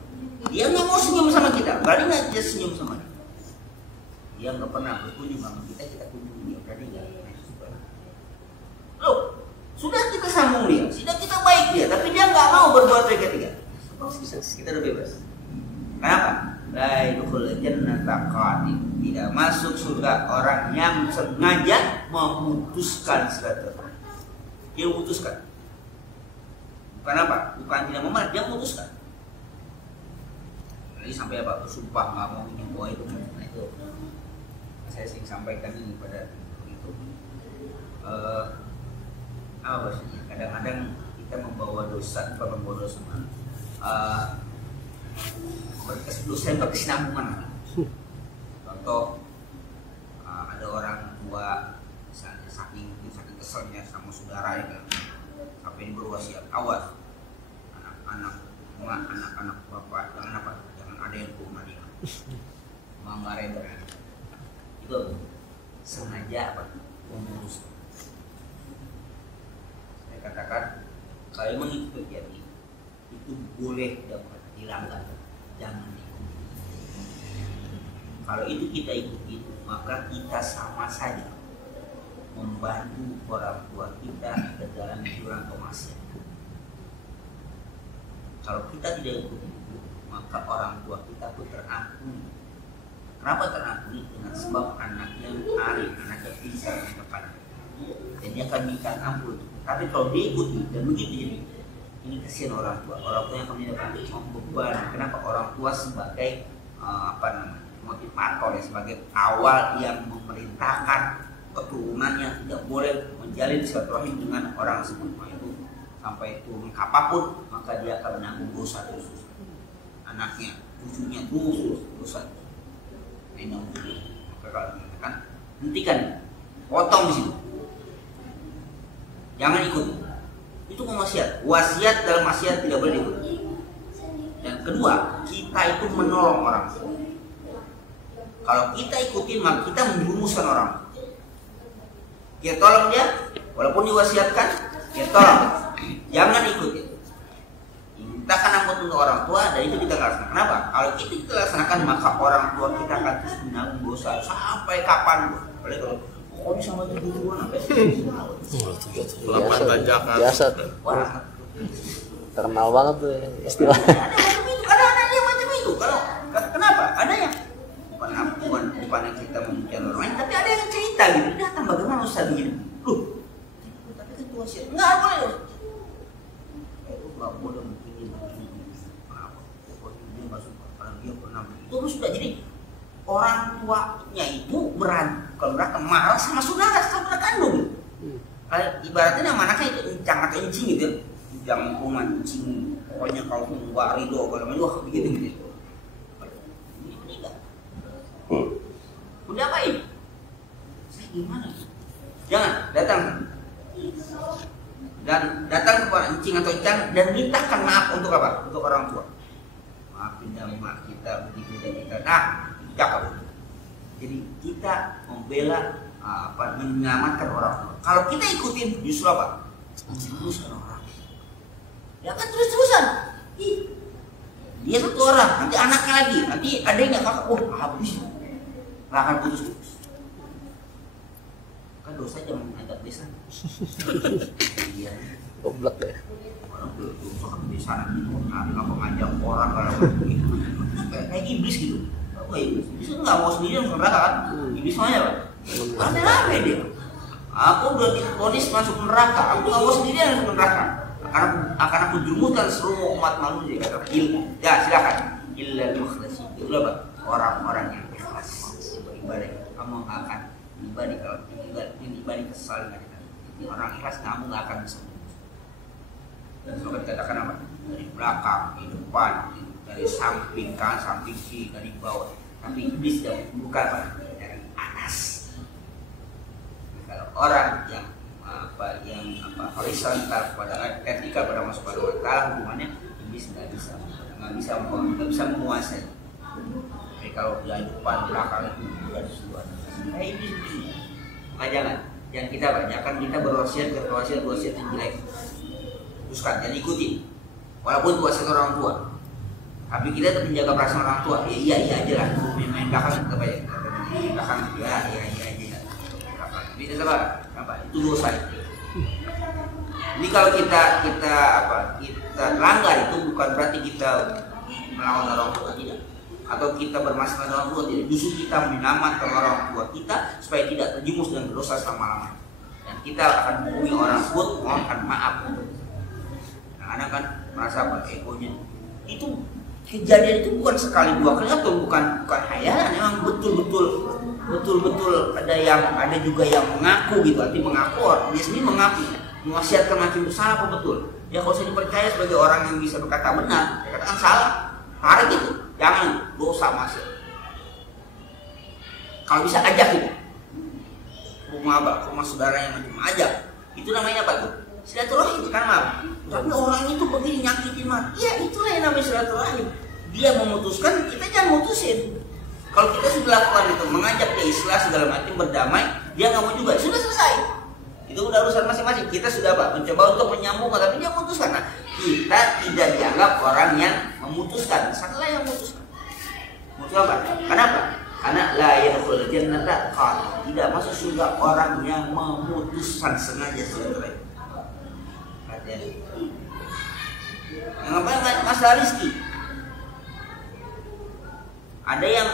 Dia nggak mau senyum sama kita, berani nggak dia senyum sama kita? Dia nggak pernah berkunjung sama kita kunjungi dia, berani nggak? Loh, sudah kita sambung dia, sudah kita baik dia, tapi dia nggak mau berbuat baik ketiga. Kita udah bebas. Kenapa? Lailul jannata qadim. Tidak masuk surga orang yang sengaja memutuskan silaturahim. Dia memutuskan. Bukan apa? Bukan tidak memarah, dia memutuskan. Jadi sampai apa? Bersumpah nggak mau minum buah itu. Nah itu saya sering sampaikan ini pada itu. Apa maksudnya? Kadang-kadang kita membawa dosa, dosa yang berkesinambungan. Contoh, ada orang tua misalnya saking keselnya sama saudara ya kan, sampai berwasiat, awas anak-anak bapak jangan ada yang ke rumah dia, manggarai berani. Itu sengaja apa? Memutuskan. Saya katakan kalau memang itu terjadi, itu boleh dapat dilanggar, jangan diikuti. Kalau itu kita ikuti, maka kita sama saja membantu orang tua kita ke dalam jurang kemaksiatan. Kalau kita tidak ikuti itu, maka orang tua kita pun terampuni. Kenapa terampuni? Dengan sebab anaknya arif, anaknya pintar kepada, dan dia akan minta ampun. Tapi kalau dia ikuti dan begitu jadi, ini kasihan orang tua yang kami dapat membeban. Kenapa? Orang tua sebagai motivator ya, sebagai awal yang memerintahkan keturunannya tidak boleh menjalin silaturahim dengan orang sebelum itu sampai turun apapun, maka dia akan menanggung dosa terus. Anaknya, cucunya terus dosa. Ini maka kalau dikatakan hentikan, potong di situ, jangan ikut. Itu wasiat. Wasiat dalam wasiat tidak boleh diikuti. Dan kedua, kita itu menolong orang. Kalau kita ikutin, maka kita menjurumuskan orang. Kita tolong dia, walaupun diwasiatkan, kita tolong. Jangan ikutin. Mintakan ampun untuk orang tua, dan itu kita laksanakan. Kenapa? Kalau itu kita laksanakan, maka orang tua kita akan terus menanggung dosa sampai kapan? Oleh kalau pokoknya sama tujuan sampai biasa. Terkenal banget tuh istilahnya. Ada yang macam itu. Kalau kenapa? Ada yang bukan yang cerita menunjukkan orang lain, tapi ada yang cerita gitu. Datang bagaimana Ustaz begini? Loh, tapi kan tua sih. Enggak boleh. Itu enggak boleh begini. Kenapa? Pokoknya dia enggak suka. Karena dia pernah itu sudah jadi orang tuanya itu kalau berantem marah sama saudara kandung. Kalau ibaratnya nama anaknya itu encang atau encing gitu, encang kuman encing, pokoknya kalau nggak ridho kalau macam begitu gitu. Ini enggak. Udah apain? Saya gimana? Jangan datang kepada encing atau encang dan mintakan maaf untuk apa? Untuk orang tua. Maafin mak kita begitu dan kita. Nah, cakap. Jadi kita membela menyelamatkan orang tua. Kalau kita ikutin justru apa? Teruskan orang. Ya kan terus-terusan. Dia satu orang, nanti anaknya lagi, nanti adanya kakak, habis. Nggak akan putus-putus. Kan dosa jangan ajak desa. Iya. Goblok deh. Orang dosa ke desa nanti ngajak orang kalau begitu. Kayak iblis gitu. Iblis itu nggak mau sendiri langsung neraka kan? Iblis maunya apa? Rame-rame dia. Aku udah divonis masuk neraka. Aku nggak mau sendiri langsung neraka. Akan aku jurumkan seluruh umat manusia. Ya silakan. Illal mukhlasin. Itu apa? Orang-orang yang ikhlas beribadah. Kamu nggak akan ibadah kalau ibadah kesal nggak ada. Jadi orang ikhlas kamu nggak akan bisa. Dan sobat katakan apa? Dari belakang, di depan, dari samping kanan, samping kiri, dari bawah. Tapi iblis bukan apa? Dari atas. Kalau orang yang horizontal pada vertikal pada Allah Subhanahu wa taala, hubungannya iblis nggak bisa menguasai. Tapi kalau di depan belakang itu bukan sesuatu. Kayak iblis begini. Maka jangan kita banyakkan kita berwasiat yang jelek. Teruskan, jangan ikutin. Walaupun wasiat orang tua. Tapi kita tetap menjaga perasaan orang tua. Iya aja lah. Main belakang tetap aja. Belakang iya aja. Bisa apa? Itu dosa. Ini kalau kita langgar itu bukan berarti kita melawan orang tua, tidak. Atau kita bermasalah dengan orang tua, tidak. Justru kita menyelamatkan orang tua kita supaya tidak terjerumus dengan dosa selama-lamanya. Dan kita akan menghubungi orang tersebut, mohonkan maaf. Anak kan merasa egonya. Itu kejadian itu bukan sekali dua kali atau bukan hayalan, memang betul-betul ada juga yang mengaku gitu, arti mengaku dia sendiri mengaku mewasiatkan makin salah apa betul. Ya kalau saya dipercaya sebagai orang yang bisa berkata benar, ya katakan salah. Hari gitu, jangan dosa masuk. Kalau bisa ajak gitu. Rumah saudara yang macam ajak. Itu namanya apa tuh? Silaturahim kan maaf. Tapi orang itu begini nyakitin mah. Ya itulah yang namanya silaturahim. Dia memutuskan, kita jangan mutusin. Kalau kita sudah lakukan itu, mengajak dia ikhlas segala macam berdamai, dia nggak mau juga, sudah selesai. Itu udah urusan masing-masing. Kita sudah mencoba untuk menyambung, tapi dia memutuskan. Nah, kita tidak dianggap orang yang memutuskan. Salah yang memutuskan. Mutus apa? Kenapa? Karena la yadkhulul jannata qatil. Tidak masuk surga orang yang memutuskan sengaja silaturahim. Yang apa masalah rezeki? Ada yang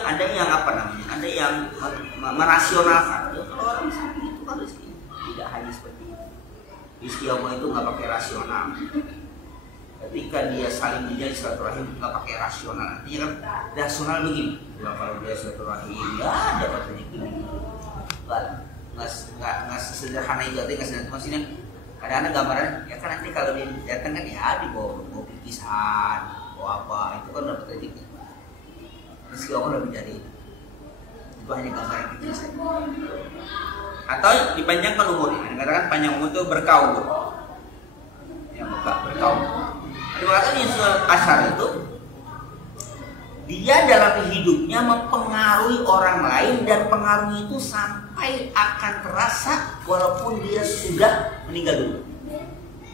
apa namanya? Ada yang merasionalkan. Ya, kalau orang sakit itu kan rezeki. Tidak hanya seperti itu. Rezeki Allah itu nggak pakai rasional. Ketika dia saling menjalin silaturahim nggak pakai rasional. Artinya kan rasional begini. Kalau dia silaturahim ya dapat rezeki. Nggak sesederhana itu. Artinya nggak sederhana maksudnya. Kadang-kadang gambaran ya kan nanti kalau dia datang kan ya dibawa pikisan, bawa apa itu kan dapat rezeki. Rezeki Allah lebih dari itu hanya gambaran kecil saja. Atau dipanjangkan umurnya. Dikatakan panjang umur itu berkaum. Yang berkaum. Dikatakan Yesus Asyar itu dia dalam hidupnya mempengaruhi orang lain dan pengaruh itu sampai akan terasa walaupun dia sudah meninggal dulu.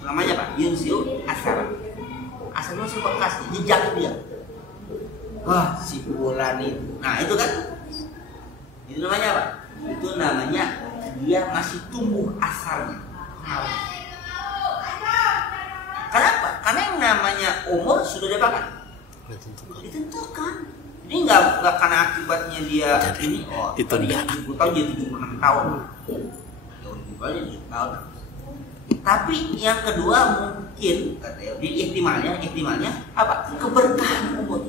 Namanya apa? Yunsiu Asyar. Asyar itu bekas jejak dia. Wah, si fulan itu. Nah, itu kan. Itu namanya apa? Itu namanya dia masih tumbuh asarnya. Kenapa? Karena yang namanya umur sudah diapakan? Ditentukan. Ini nggak karena akibatnya dia ini. Oh, itu dia 70 tahun jadi 76 tahun. Jauh juga jadi tahun. Tapi yang kedua mungkin katanya di ihtimalnya apa? Keberkahan umur.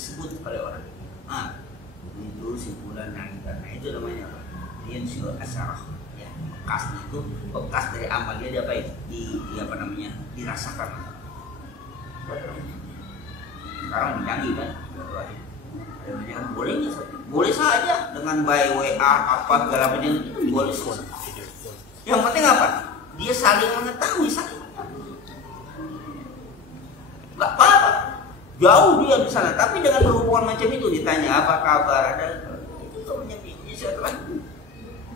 disebut oleh orang. Itu simpulan karena itu namanya apa? Yansyur asarah. Ya, bekasnya itu bekas dari amal dia apa ya? Di apa namanya? Dirasakan. Sekarang canggih kan? Boleh saja dengan by WA apa segala macam itu boleh saja. Yang penting apa? Dia saling mengetahui, nggak apa-apa. Jauh dia di sana, tapi dengan berhubungan macam itu ditanya apa kabar ada itu namanya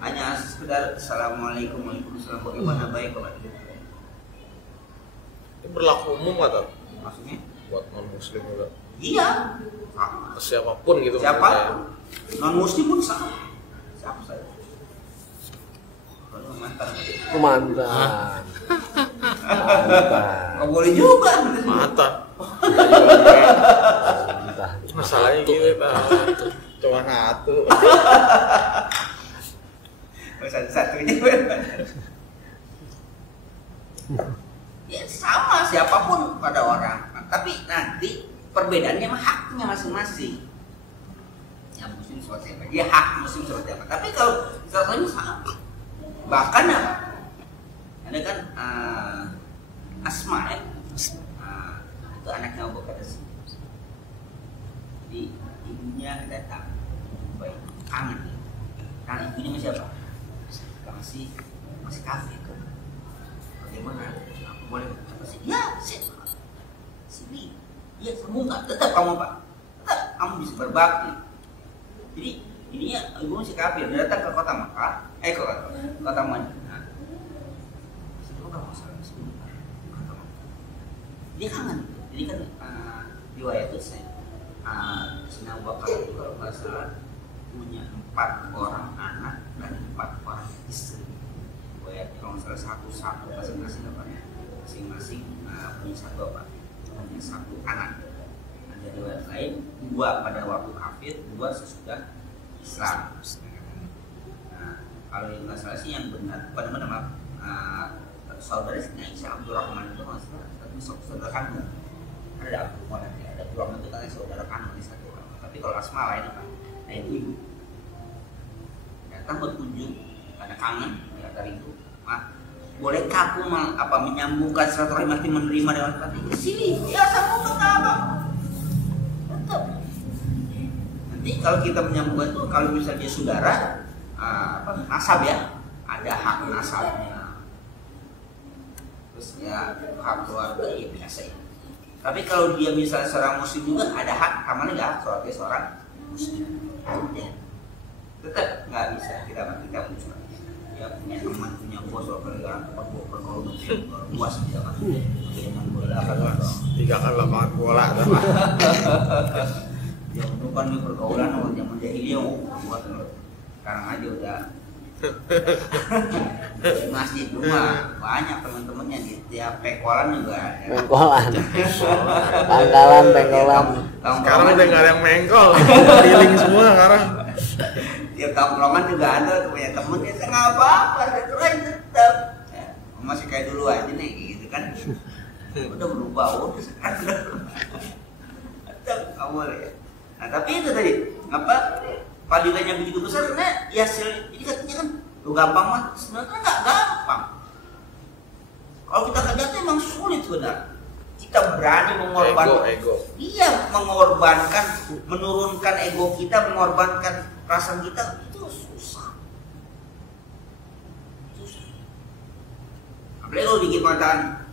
hanya sekedar assalamualaikum waalaikumsalam bagaimana baik kabar. Itu berlaku umum atau? Maksudnya? Buat non muslim juga. Iya. Siapapun gitu. Siapapun. Non muslim pun sama. Siapa saja. Kalau mantan. Mantan. Nggak boleh juga. Mantan. Masalahnya gitu Pak. Cuma satu. Satu-satunya. Ya sama siapapun pada orang. Tapi nanti perbedaannya mah haknya masing-masing. Yang muslim seperti apa? Dia hak muslim seperti apa? Tapi kalau contohnya sama. Bahkan apa? Ada kan Asma ya. Itu anaknya Abu Bakar As-Siddiq. Jadi ibunya datang, baik kangen. Karena ibunya masih apa? Masih kafir. Bagaimana? Aku boleh apa sih? Ya, sini. Ya, semoga tetap kamu Pak. Tetap kamu bisa berbakti. Jadi ininya ibu masih kafir. Dia datang ke kota Makkah, ke kota Madinah. Semoga masalah sebentar. Dia kangen. Jadi kan riwayat itu Sina Abu Bakar itu kalau nggak salah punya 4 orang anak dan 4 orang istri. Riwayat kalau nggak salah satu masing-masing apa ya? Masing-masing punya 1 apa? Punya 1 anak. Ada riwayat lain 2 pada waktu kafir, 2 sesudah Islam. Nah, kalau yang nggak salah sih yang benar pada mana saudara Aisyah Abdurrahman itu masalah tapi saudara kandung. Ada Abdurrahman, ada Abdurrahman itu kan saudara kandung di satu orang. Tapi kalau Asma lain apa? Nah itu ibu datang berkunjung karena kangen ya dari itu. Bolehkah aku menyambungkan silaturahmi menerima dengan kata sini ya sambungkan apa? Tetap. Nanti kalau kita menyambungkan itu kalau misalnya dia saudara nasab ya ada hak nasabnya. Terus ya hak keluarga ya biasa ya. Tapi kalau dia misalnya seorang muslim juga ada hak, amannya nggak soal dia seorang muslim. Ya. Tetap nggak bisa kita muncul. Ya punya teman, punya bos, kalau orang tempat bergaul luas dia kan. Jangan bola kan. 3 kali lapangan bola. Yang itu kan pergaulan orang zaman jahiliyah buat sekarang aja udah masjid rumah banyak teman-temannya di tiap pengkolan juga ada. Pengkolan. Pangkalan. Sekarang udah nggak ada yang mengkol, keliling semua sekarang. Tiap tongkrongan juga ada tuh punya temennya, saya nggak apa-apa, saya keren tetap. Ya, masih kayak dulu aja nih, gitu kan. Udah berubah, udah sekarang tetap nggak boleh. Nah tapi itu tadi apa? Fadilahnya begitu besar karena ya jadi katanya kan lu gampang mah sebenarnya nggak gampang. Kalau kita kerja itu emang sulit sebenarnya. Kita berani mengorbankan ego. Iya, mengorbankan, menurunkan ego kita, mengorbankan perasaan kita itu susah. Apalagi kalau dikit mataan,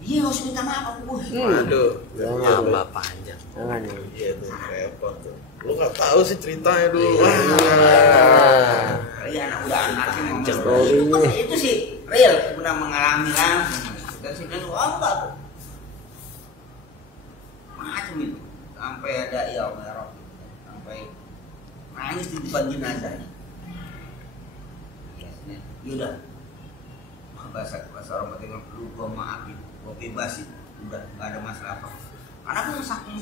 dia harus minta maaf aku. Aduh, Jangan. panjang. Jangan. Iya tuh repot tuh. Lu nggak tahu sih ceritanya dulu. Iya, anak-anaknya Story-nya. itu sih real, udah mengalami langsung. Dan sih kan enggak tuh. Macam itu. Sampai ada ya Allah, sampai nangis di depan jenazahnya. Ya udah. Bahasa orang berarti lu gua maafin, gua bebasin, udah nggak ada masalah apa. Anaknya saking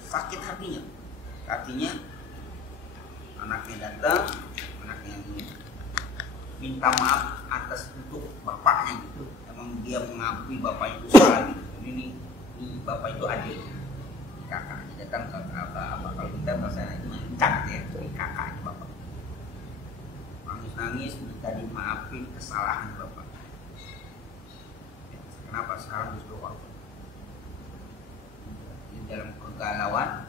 sakit hatinya. Artinya anaknya datang, anaknya minta maaf atas untuk bapaknya gitu. Emang dia mengakui bapaknya itu salah gitu. Ini bapak itu adil. kakaknya datang ke apa kalau kita bahasa itu mencak ya dari kakaknya bapak nangis minta dimaafin kesalahan bapak. Kenapa sekarang justru waktu di dalam kegalauan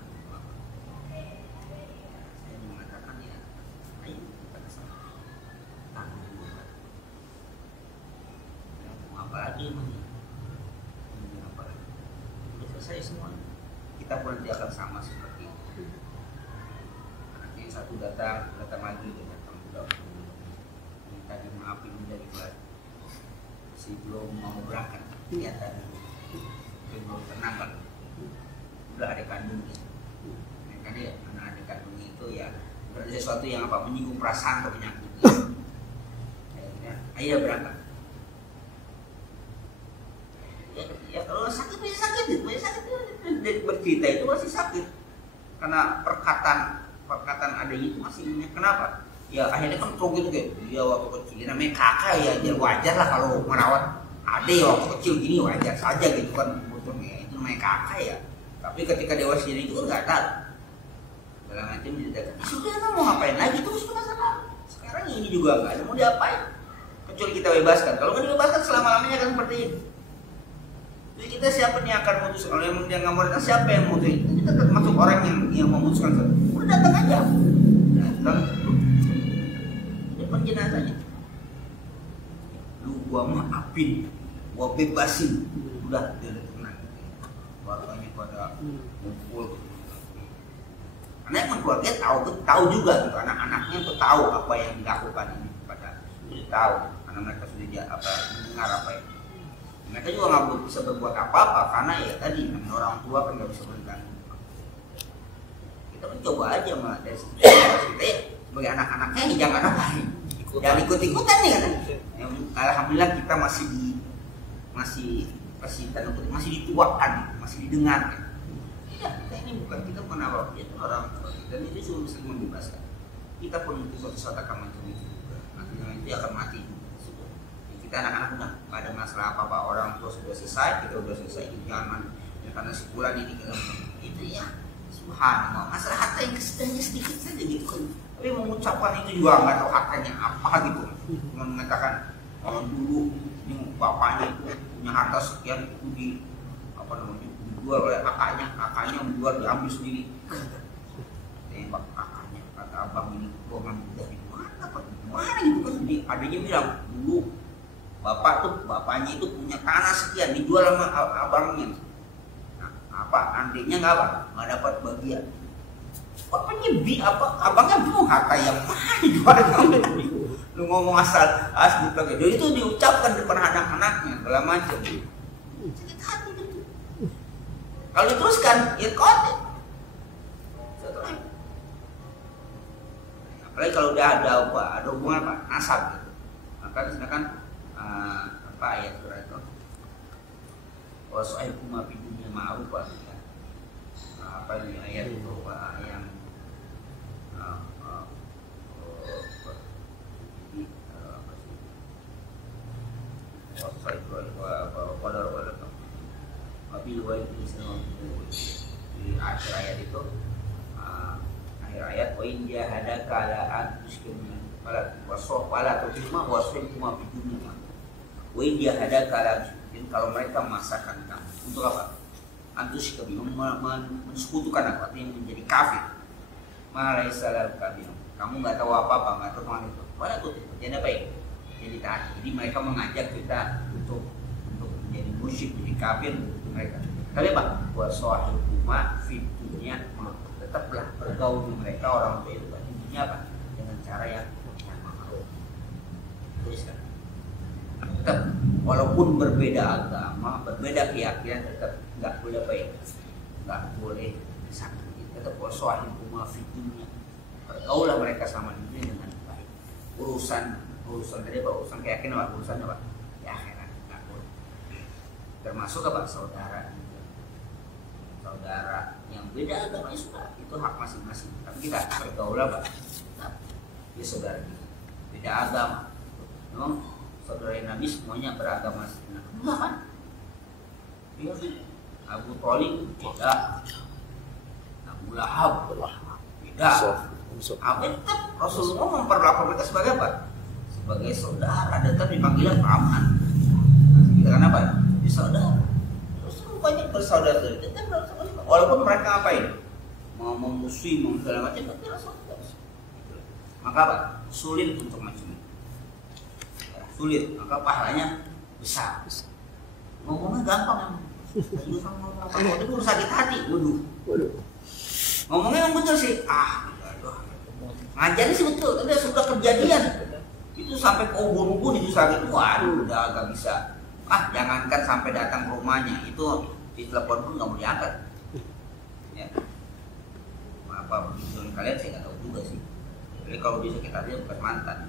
saya mengatakan ya ayo kita kesana tanggung jawab mau apa lagi ini apa lagi sudah selesai semua kita pun nanti akan sama seperti itu. Nanti yang satu datang lagi datang udah minta dimaafin dari kelas si belum mau berangkat ternyata belum tenang kan udah adik kandungnya kan dia anak adik kandungnya itu ya berarti sesuatu yang apa menyinggung perasaan atau penyakit ayo berangkat ya kalau sakit masih sakit dari bercerita itu masih sakit karena perkataan adanya itu masih ingat. Kenapa? Ya akhirnya kan truk itu kayak dia waktu kecil namanya kakak ya wajar lah kalau merawat adik waktu kecil gini wajar saja gitu kan ya, itu namanya kakak ya. Tapi ketika dewasa itu kan nggak tahu dalam macam dia sudah kan mau ngapain lagi terus penasaran. Sekarang ini juga nggak ada mau diapain kecuali kita bebaskan. Kalau nggak dibebaskan selama-lamanya kan seperti ini. Jadi kita siapa nih akan memutuskan? Kalau yang dia nggak mau datang siapa yang memutuskan? Kita termasuk orang yang memutuskan. Udah datang aja. Datang. Depan jenazahnya. Lu gua maafin, gua bebasin. Udah dia tenang. Keluarganya pada kumpul. Karena emang keluarga tahu juga gitu. Anak-anaknya tuh tahu apa yang dilakukan ini pada sudah tahu. Karena mereka sudah mendengar apa yang mereka juga nggak bisa berbuat apa-apa karena ya tadi orang tua kan nggak bisa bergantung. Kita mencoba aja malah dari situ kita ya sebagai anak-anaknya ya jangan jangan ikut-ikutan nih kan. Alhamdulillah kita masih dituakan, masih didengarkan. Ya kita ini bukan kita pun apa itu orang dan itu cuma bisa membebaskan. Kita pun itu suatu saat akan macam itu juga. Nanti akan mati. Kita anak-anak udah nggak ada masalah apa-apa orang tua sudah selesai kita udah selesai jangan ya, karena sebulan ini itu ya subhanallah masalah harta yang kesedanya sedikit saja gitu kan tapi mengucapkan itu juga nggak tahu hartanya apa gitu cuma mengatakan kalau dulu ini bapaknya itu punya harta sekian itu dijual oleh kakaknya menjual diambil sendiri tembak kakaknya kata abang ini bohongan dari mana gitu kan jadi adanya bilang dulu bapaknya itu punya tanah sekian dijual sama abangnya. Nah, apa adiknya nggak dapat bagian. Bapaknya abangnya bingung harta yang mana dijual. Lu ngomong asal gitu. Jadi itu diucapkan depan anak-anaknya segala macam. Sakit hati gitu. Kalau diteruskan ya kote. Apalagi kalau udah ada hubungan nasab gitu. Maka sedangkan apa ayat surah itu wasaikum fi dunya ma'ruf apa ini ayat itu yang di akhir ayat itu akhir ayat wa in jahadaka ala an tusyriku wala tu'minu wasaikum fi dunya Wih dia ada kalau mereka memaksakan kamu untuk apa? Antus kami mensekutukan apa? Yang menjadi kafir. Malai salah kami. Kamu nggak tahu apa-apa, nggak tahu Tuhan itu. Mana tuh? Jadi apa ya? Jadi taat. Jadi mereka mengajak kita untuk menjadi musyrik, menjadi kafir mereka. Tapi apa? Wasahibuma fitunya tetaplah bergaul dengan mereka orang tua itu. Intinya apa? Dengan cara yang makruh. Tuliskan. Tetap walaupun berbeda agama, berbeda keyakinan tetap nggak boleh baik, nggak boleh sakit. Tetap waswahim kumafidunya. Bergaulah mereka sama dunia dengan baik. Urusan tadi apa? Urusan keyakinan apa? Urusan apa? Ya akhirat nggak boleh. Termasuk apa? Saudara yang beda agama sudah itu hak masing-masing. Tapi kita bergaulah apa? Ya saudara kita beda agama. Memang saudara Nabi semuanya beragama enggak kan? Iya, Abu Thalib tidak Abu Lahab. Tidak. Tetap Rasulullah memperlakukan mereka sebagai apa? Sebagai saudara, dan tetap dipanggilnya paman. Kita kan apa? Di saudara. Terus banyak bersaudara itu, walaupun mereka ngapain? Mau memusuhi, mau segala macam, tapi saudara. Maka apa? Sulit untuk macam itu. Sulit, maka pahalanya besar. Ngomongnya gampang emang. Ngomong itu sakit hati, waduh. Ngomongnya yang betul sih, ngajarnya sih betul, tapi sudah kejadian. Itu sampai ke ubun-ubun itu sakit, waduh udah agak bisa. Jangankan sampai datang ke rumahnya, itu di telepon pun nggak mau diangkat. Ya. Apa begitu kalian sih nggak tahu juga sih. Jadi kalau bisa kita lihat bukan mantan.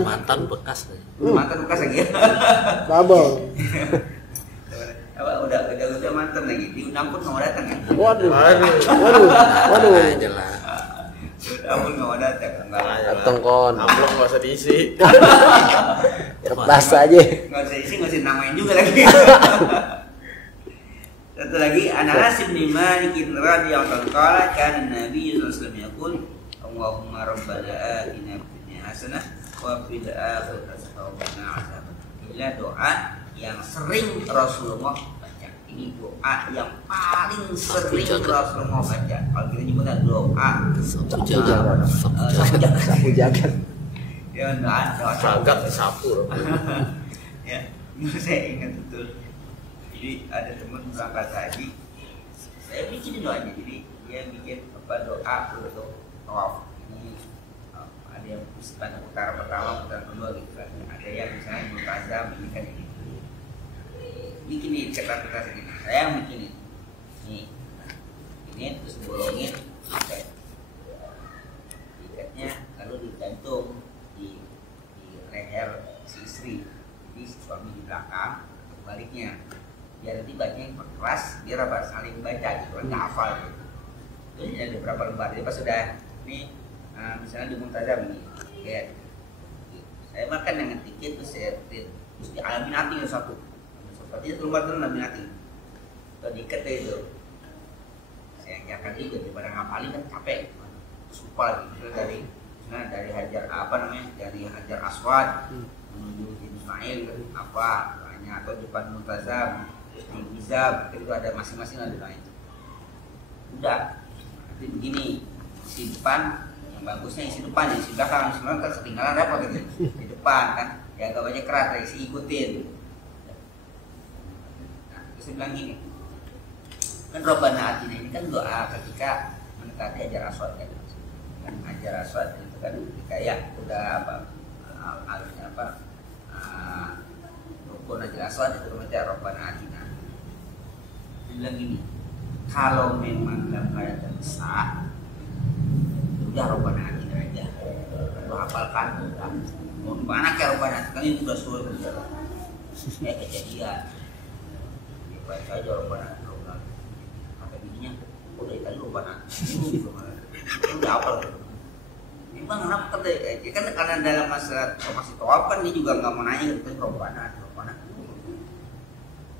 Mantan bekas. Mantan bekas lagi ya. Double. Udah mantan lagi. Diundang pun nggak mau datang ya. Waduh. Jelas. Diundang pun nggak mau datang. Datang kon. Amplop nggak usah diisi. Kertas aja. Nggak usah isi, nggak usah namain juga lagi. Satu lagi, Anas bin Malik radhiyallahu anhu qala kana Nabi sallallahu alaihi wasallam yaqul Allahumma rabbana atina fid dunya hasanah wa fil akhirati hasanah wa qina adzabannar. Inilah doa yang sering Rasulullah baca. Ini doa yang paling sering Rasulullah baca. Kalau kita nyebutnya doa Sapu jagat. Ya, doa Jagat sapu. Ya, ini saya ingat betul. Jadi ada teman berangkat haji, saya bikin doanya. Jadi dia bikin doa untuk tawaf. Ini ada yang putaran pertama, putaran kedua gitu kan. Ada yang misalnya multazam, ini kan ini. Bikin nih kertas ini. Saya yang bikin ini. Nih, ini terus bolongin ikat. Ikatnya lalu digantung di leher si istri. Jadi si suami di belakang, baliknya. Biar nanti bacanya yang keras, biar apa saling baca gitu kan, nggak hafal gitu. Jadi ada beberapa lembar. Jadi pas sudah ini misalnya di muntazam ini, ya, saya makan yang ngetikin terus saya terus di alaminating yang satu, seperti itu lembar itu alaminating, atau diikat itu. Saya jangan juga daripada ngapalin kan capek, lupa lagi. Misalnya dari Hajar dari Hajar Aswad menuju Ismail apa banyak, atau depan muntazam. Di hizab itu ada masing-masing ada lain. Udah, nanti begini isi depan yang bagusnya isi depan, isi belakang semua kan ketinggalan apa gitu di depan kan, ya agak banyak keras isi ikutin. Nah, terus bilang gini, kan Rabbana Atina ini kan doa ketika mendekati Hajar Aswad kan, Hajar Aswad itu kan ketika ya udah rukun Hajar Aswad itu namanya Rabbana Atina. Bilang gini, kalau memang dalam keadaan terdesak, udah Rabbana Atina aja, lu hafalkan, mau gimana kayak Rabbana Atina, kan ini udah suruh kayak kejadian, ya baca aja Rabbana Atina, kata bininya, udah ikan Rabbana Atina, udah hafal. Ini bang kenapa kerja? Kan karena dalam masalah masih tawaf kan dia juga nggak mau nanya gitu, Rabbana Atina.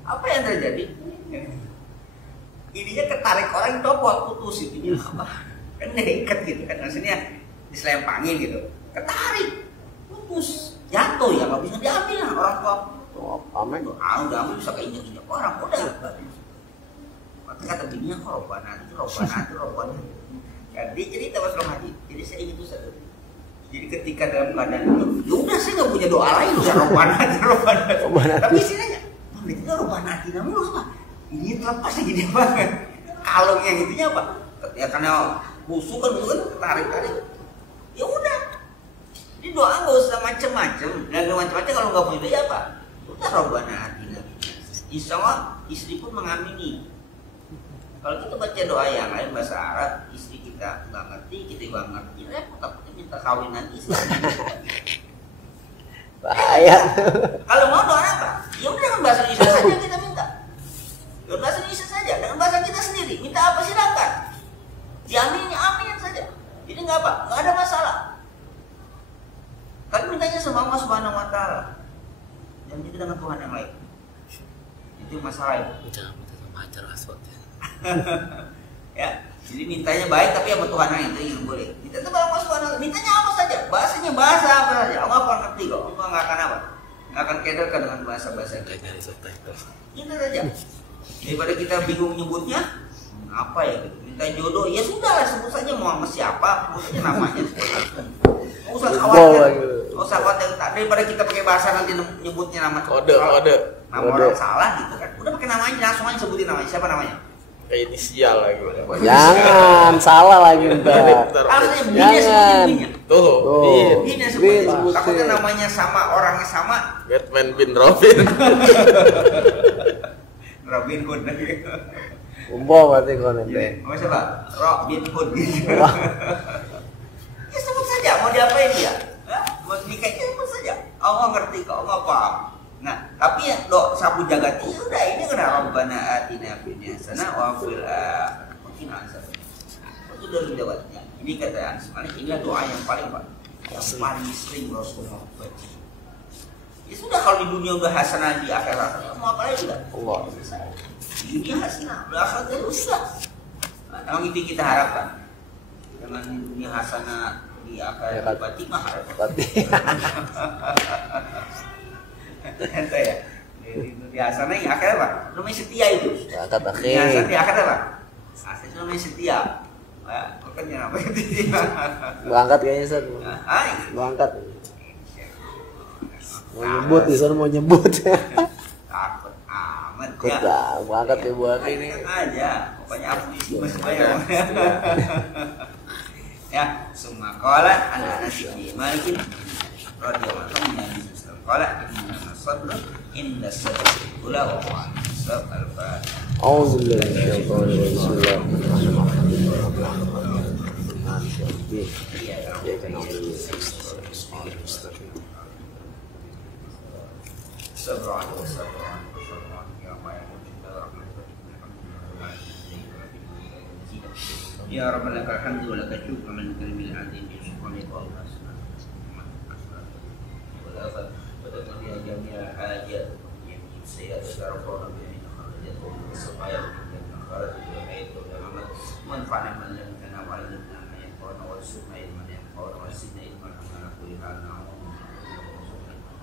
Apa yang terjadi? Ininya ketarik orang copot, putus itunya apa? Kan ikat gitu kan, maksudnya diselempangin gitu, ketarik, putus, jatuh ya nggak bisa diambil lah orang tua. Pamen. Udah ambil bisa keinjak-injak orang, udah. Maka kata bininya kok Rabbana itu. Kan dia cerita pas Rom Haji, jadi saya ingat tuh satu. Jadi ketika dalam keadaan itu, ya udah saya nggak punya doa lain, udah Rabbana. Tapi istilahnya, itu Rabbana namanya apa? Ini terlepas lagi dia banget. Kalungnya gitunya apa? Ya karena busuk kan tarik. Ya udah. Ini doa nggak usah macem-macem. Dan macem-macem kalau nggak punya doa apa? Udah Rabbana Atina. Insya Allah istri pun mengamini. Kalau kita baca doa yang lain bahasa Arab, istri kita nggak ngerti, kita nggak ngerti, repot takutnya minta kawin nanti. Bahaya. Kalau mau doa apa? Ya udah dengan bahasa Indonesia saja kita minta. Dengan bahasa Indonesia saja, dengan bahasa kita sendiri. Minta apa silakan. Diaminin, aminin saja. Jadi nggak apa, nggak ada masalah. Tapi mintanya sama Allah Subhanahu Wa Taala. Jangan kita dengan Tuhan yang lain. Itu masalah itu. Jangan minta sama Hajar Aswad. Ya, jadi mintanya baik tapi sama Tuhan itu yang boleh. Minta itu kalau Tuhan, mintanya apa saja, bahasanya bahasa apa saja. Allah akan ngerti kok, Allah nggak akan apa, nggak akan kederkan dengan bahasa-bahasa kita. Minta saja. Daripada kita bingung nyebutnya, apa ya gitu. Minta jodoh, ya sudah lah sebut saja mau sama siapa, sebut saja namanya. Nggak usah khawatir, nggak usah khawatir. Daripada kita pakai bahasa nanti nyebutnya nama Kode. nama orang salah gitu kan. Udah pakai namanya, langsung aja sebutin namanya. Siapa namanya? Kayak inisial lagi. Jangan salah lagi ntar. Harusnya Jangan. Bin. Tuh, Bin yang Bin sebutin. sebutin. Takutnya namanya sama, orangnya sama. Batman bin Robin. Robin Hood lagi. Umbo berarti kau nanti. Nama siapa? Robin Hood. Ya sebut saja, mau diapain dia? Mau nikahnya sebut saja. Allah ngerti kok, Allah paham. Nah, tapi ya sapu jagat ini udah ini kena Rabbana atina fid dunya hasanah wa fil akhirati hasanah. Itu dari jawabnya. Ini kata Anas Malik, inilah doa yang paling sering Rasulullah baca. Ya sudah kalau di dunia udah hasanah, di akhirat mau apa lagi udah? Allah. Di dunia hasanah, di akhirat ya sudah. Nah, memang itu kita harapkan. Jangan di dunia hasanah, di akhirat Fatimah harapkan. Berarti Ente ya. Di hasanah yang akhirnya apa? Namanya setia itu. angkat Di hasanah akhir. di akhirnya apa? Hasanah itu namanya setia. Makanya apa itu? Gua angkat kayaknya Ustaz. Gua angkat. Mau nyebut di sana mau nyebut. Takut amat Takut ya. lah, gua angkat ya buat Ini aja. Pokoknya aku isi masih banyak. Ya, semua qala anak bin Malik radhiyallahu anhu qala inna sabra inda sabr ula wa sab al-fatihah. أعوذ بالله من الشيطان الرجيم بسم الله Sabran wa sabran ya ma ya rabbana lakal hamdu wa lakal syukru min kalimil adin bi syukri wa hasana wa la fa wa jami'a hajat saya terapkan ini kharajat supaya kita kharaj dari itu dan manfaat yang kena wajib dan yang kau nawar sunai yang kau nawar sunai yang mana kuliah namun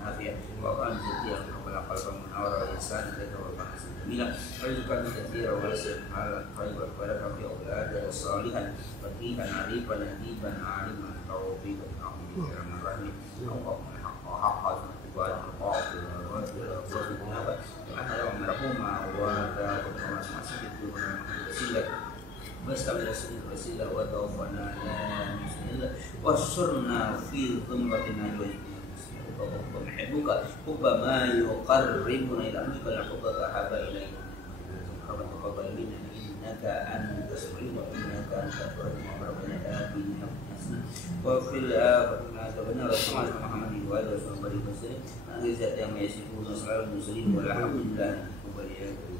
nafiah bahkan setiap kalau menawar insan itu merupakan sembilan rujukan katsira wa hal khair wa barakah fi aulad salihan fatihan arifan nadiban aliman taufiqan amin rahim Allahumma haqqa wa al-qadir wa al-qadir ana marhuma wa ta'ala masjid wasilah wastabil wasilah wa tawfana la wasurna fi dhumratina ونحبك حب ما يقربنا الى انك حبك احب اليك ربنا تقبل منا انك انت السميع وانك انت الرحيم ربنا اتنا حسنه وفي الاخره عذابنا رحمة محمد وعلى اله وصحبه وسلم انزل يوم يصفون وصلاه المرسلين والحمد لله رب العالمين.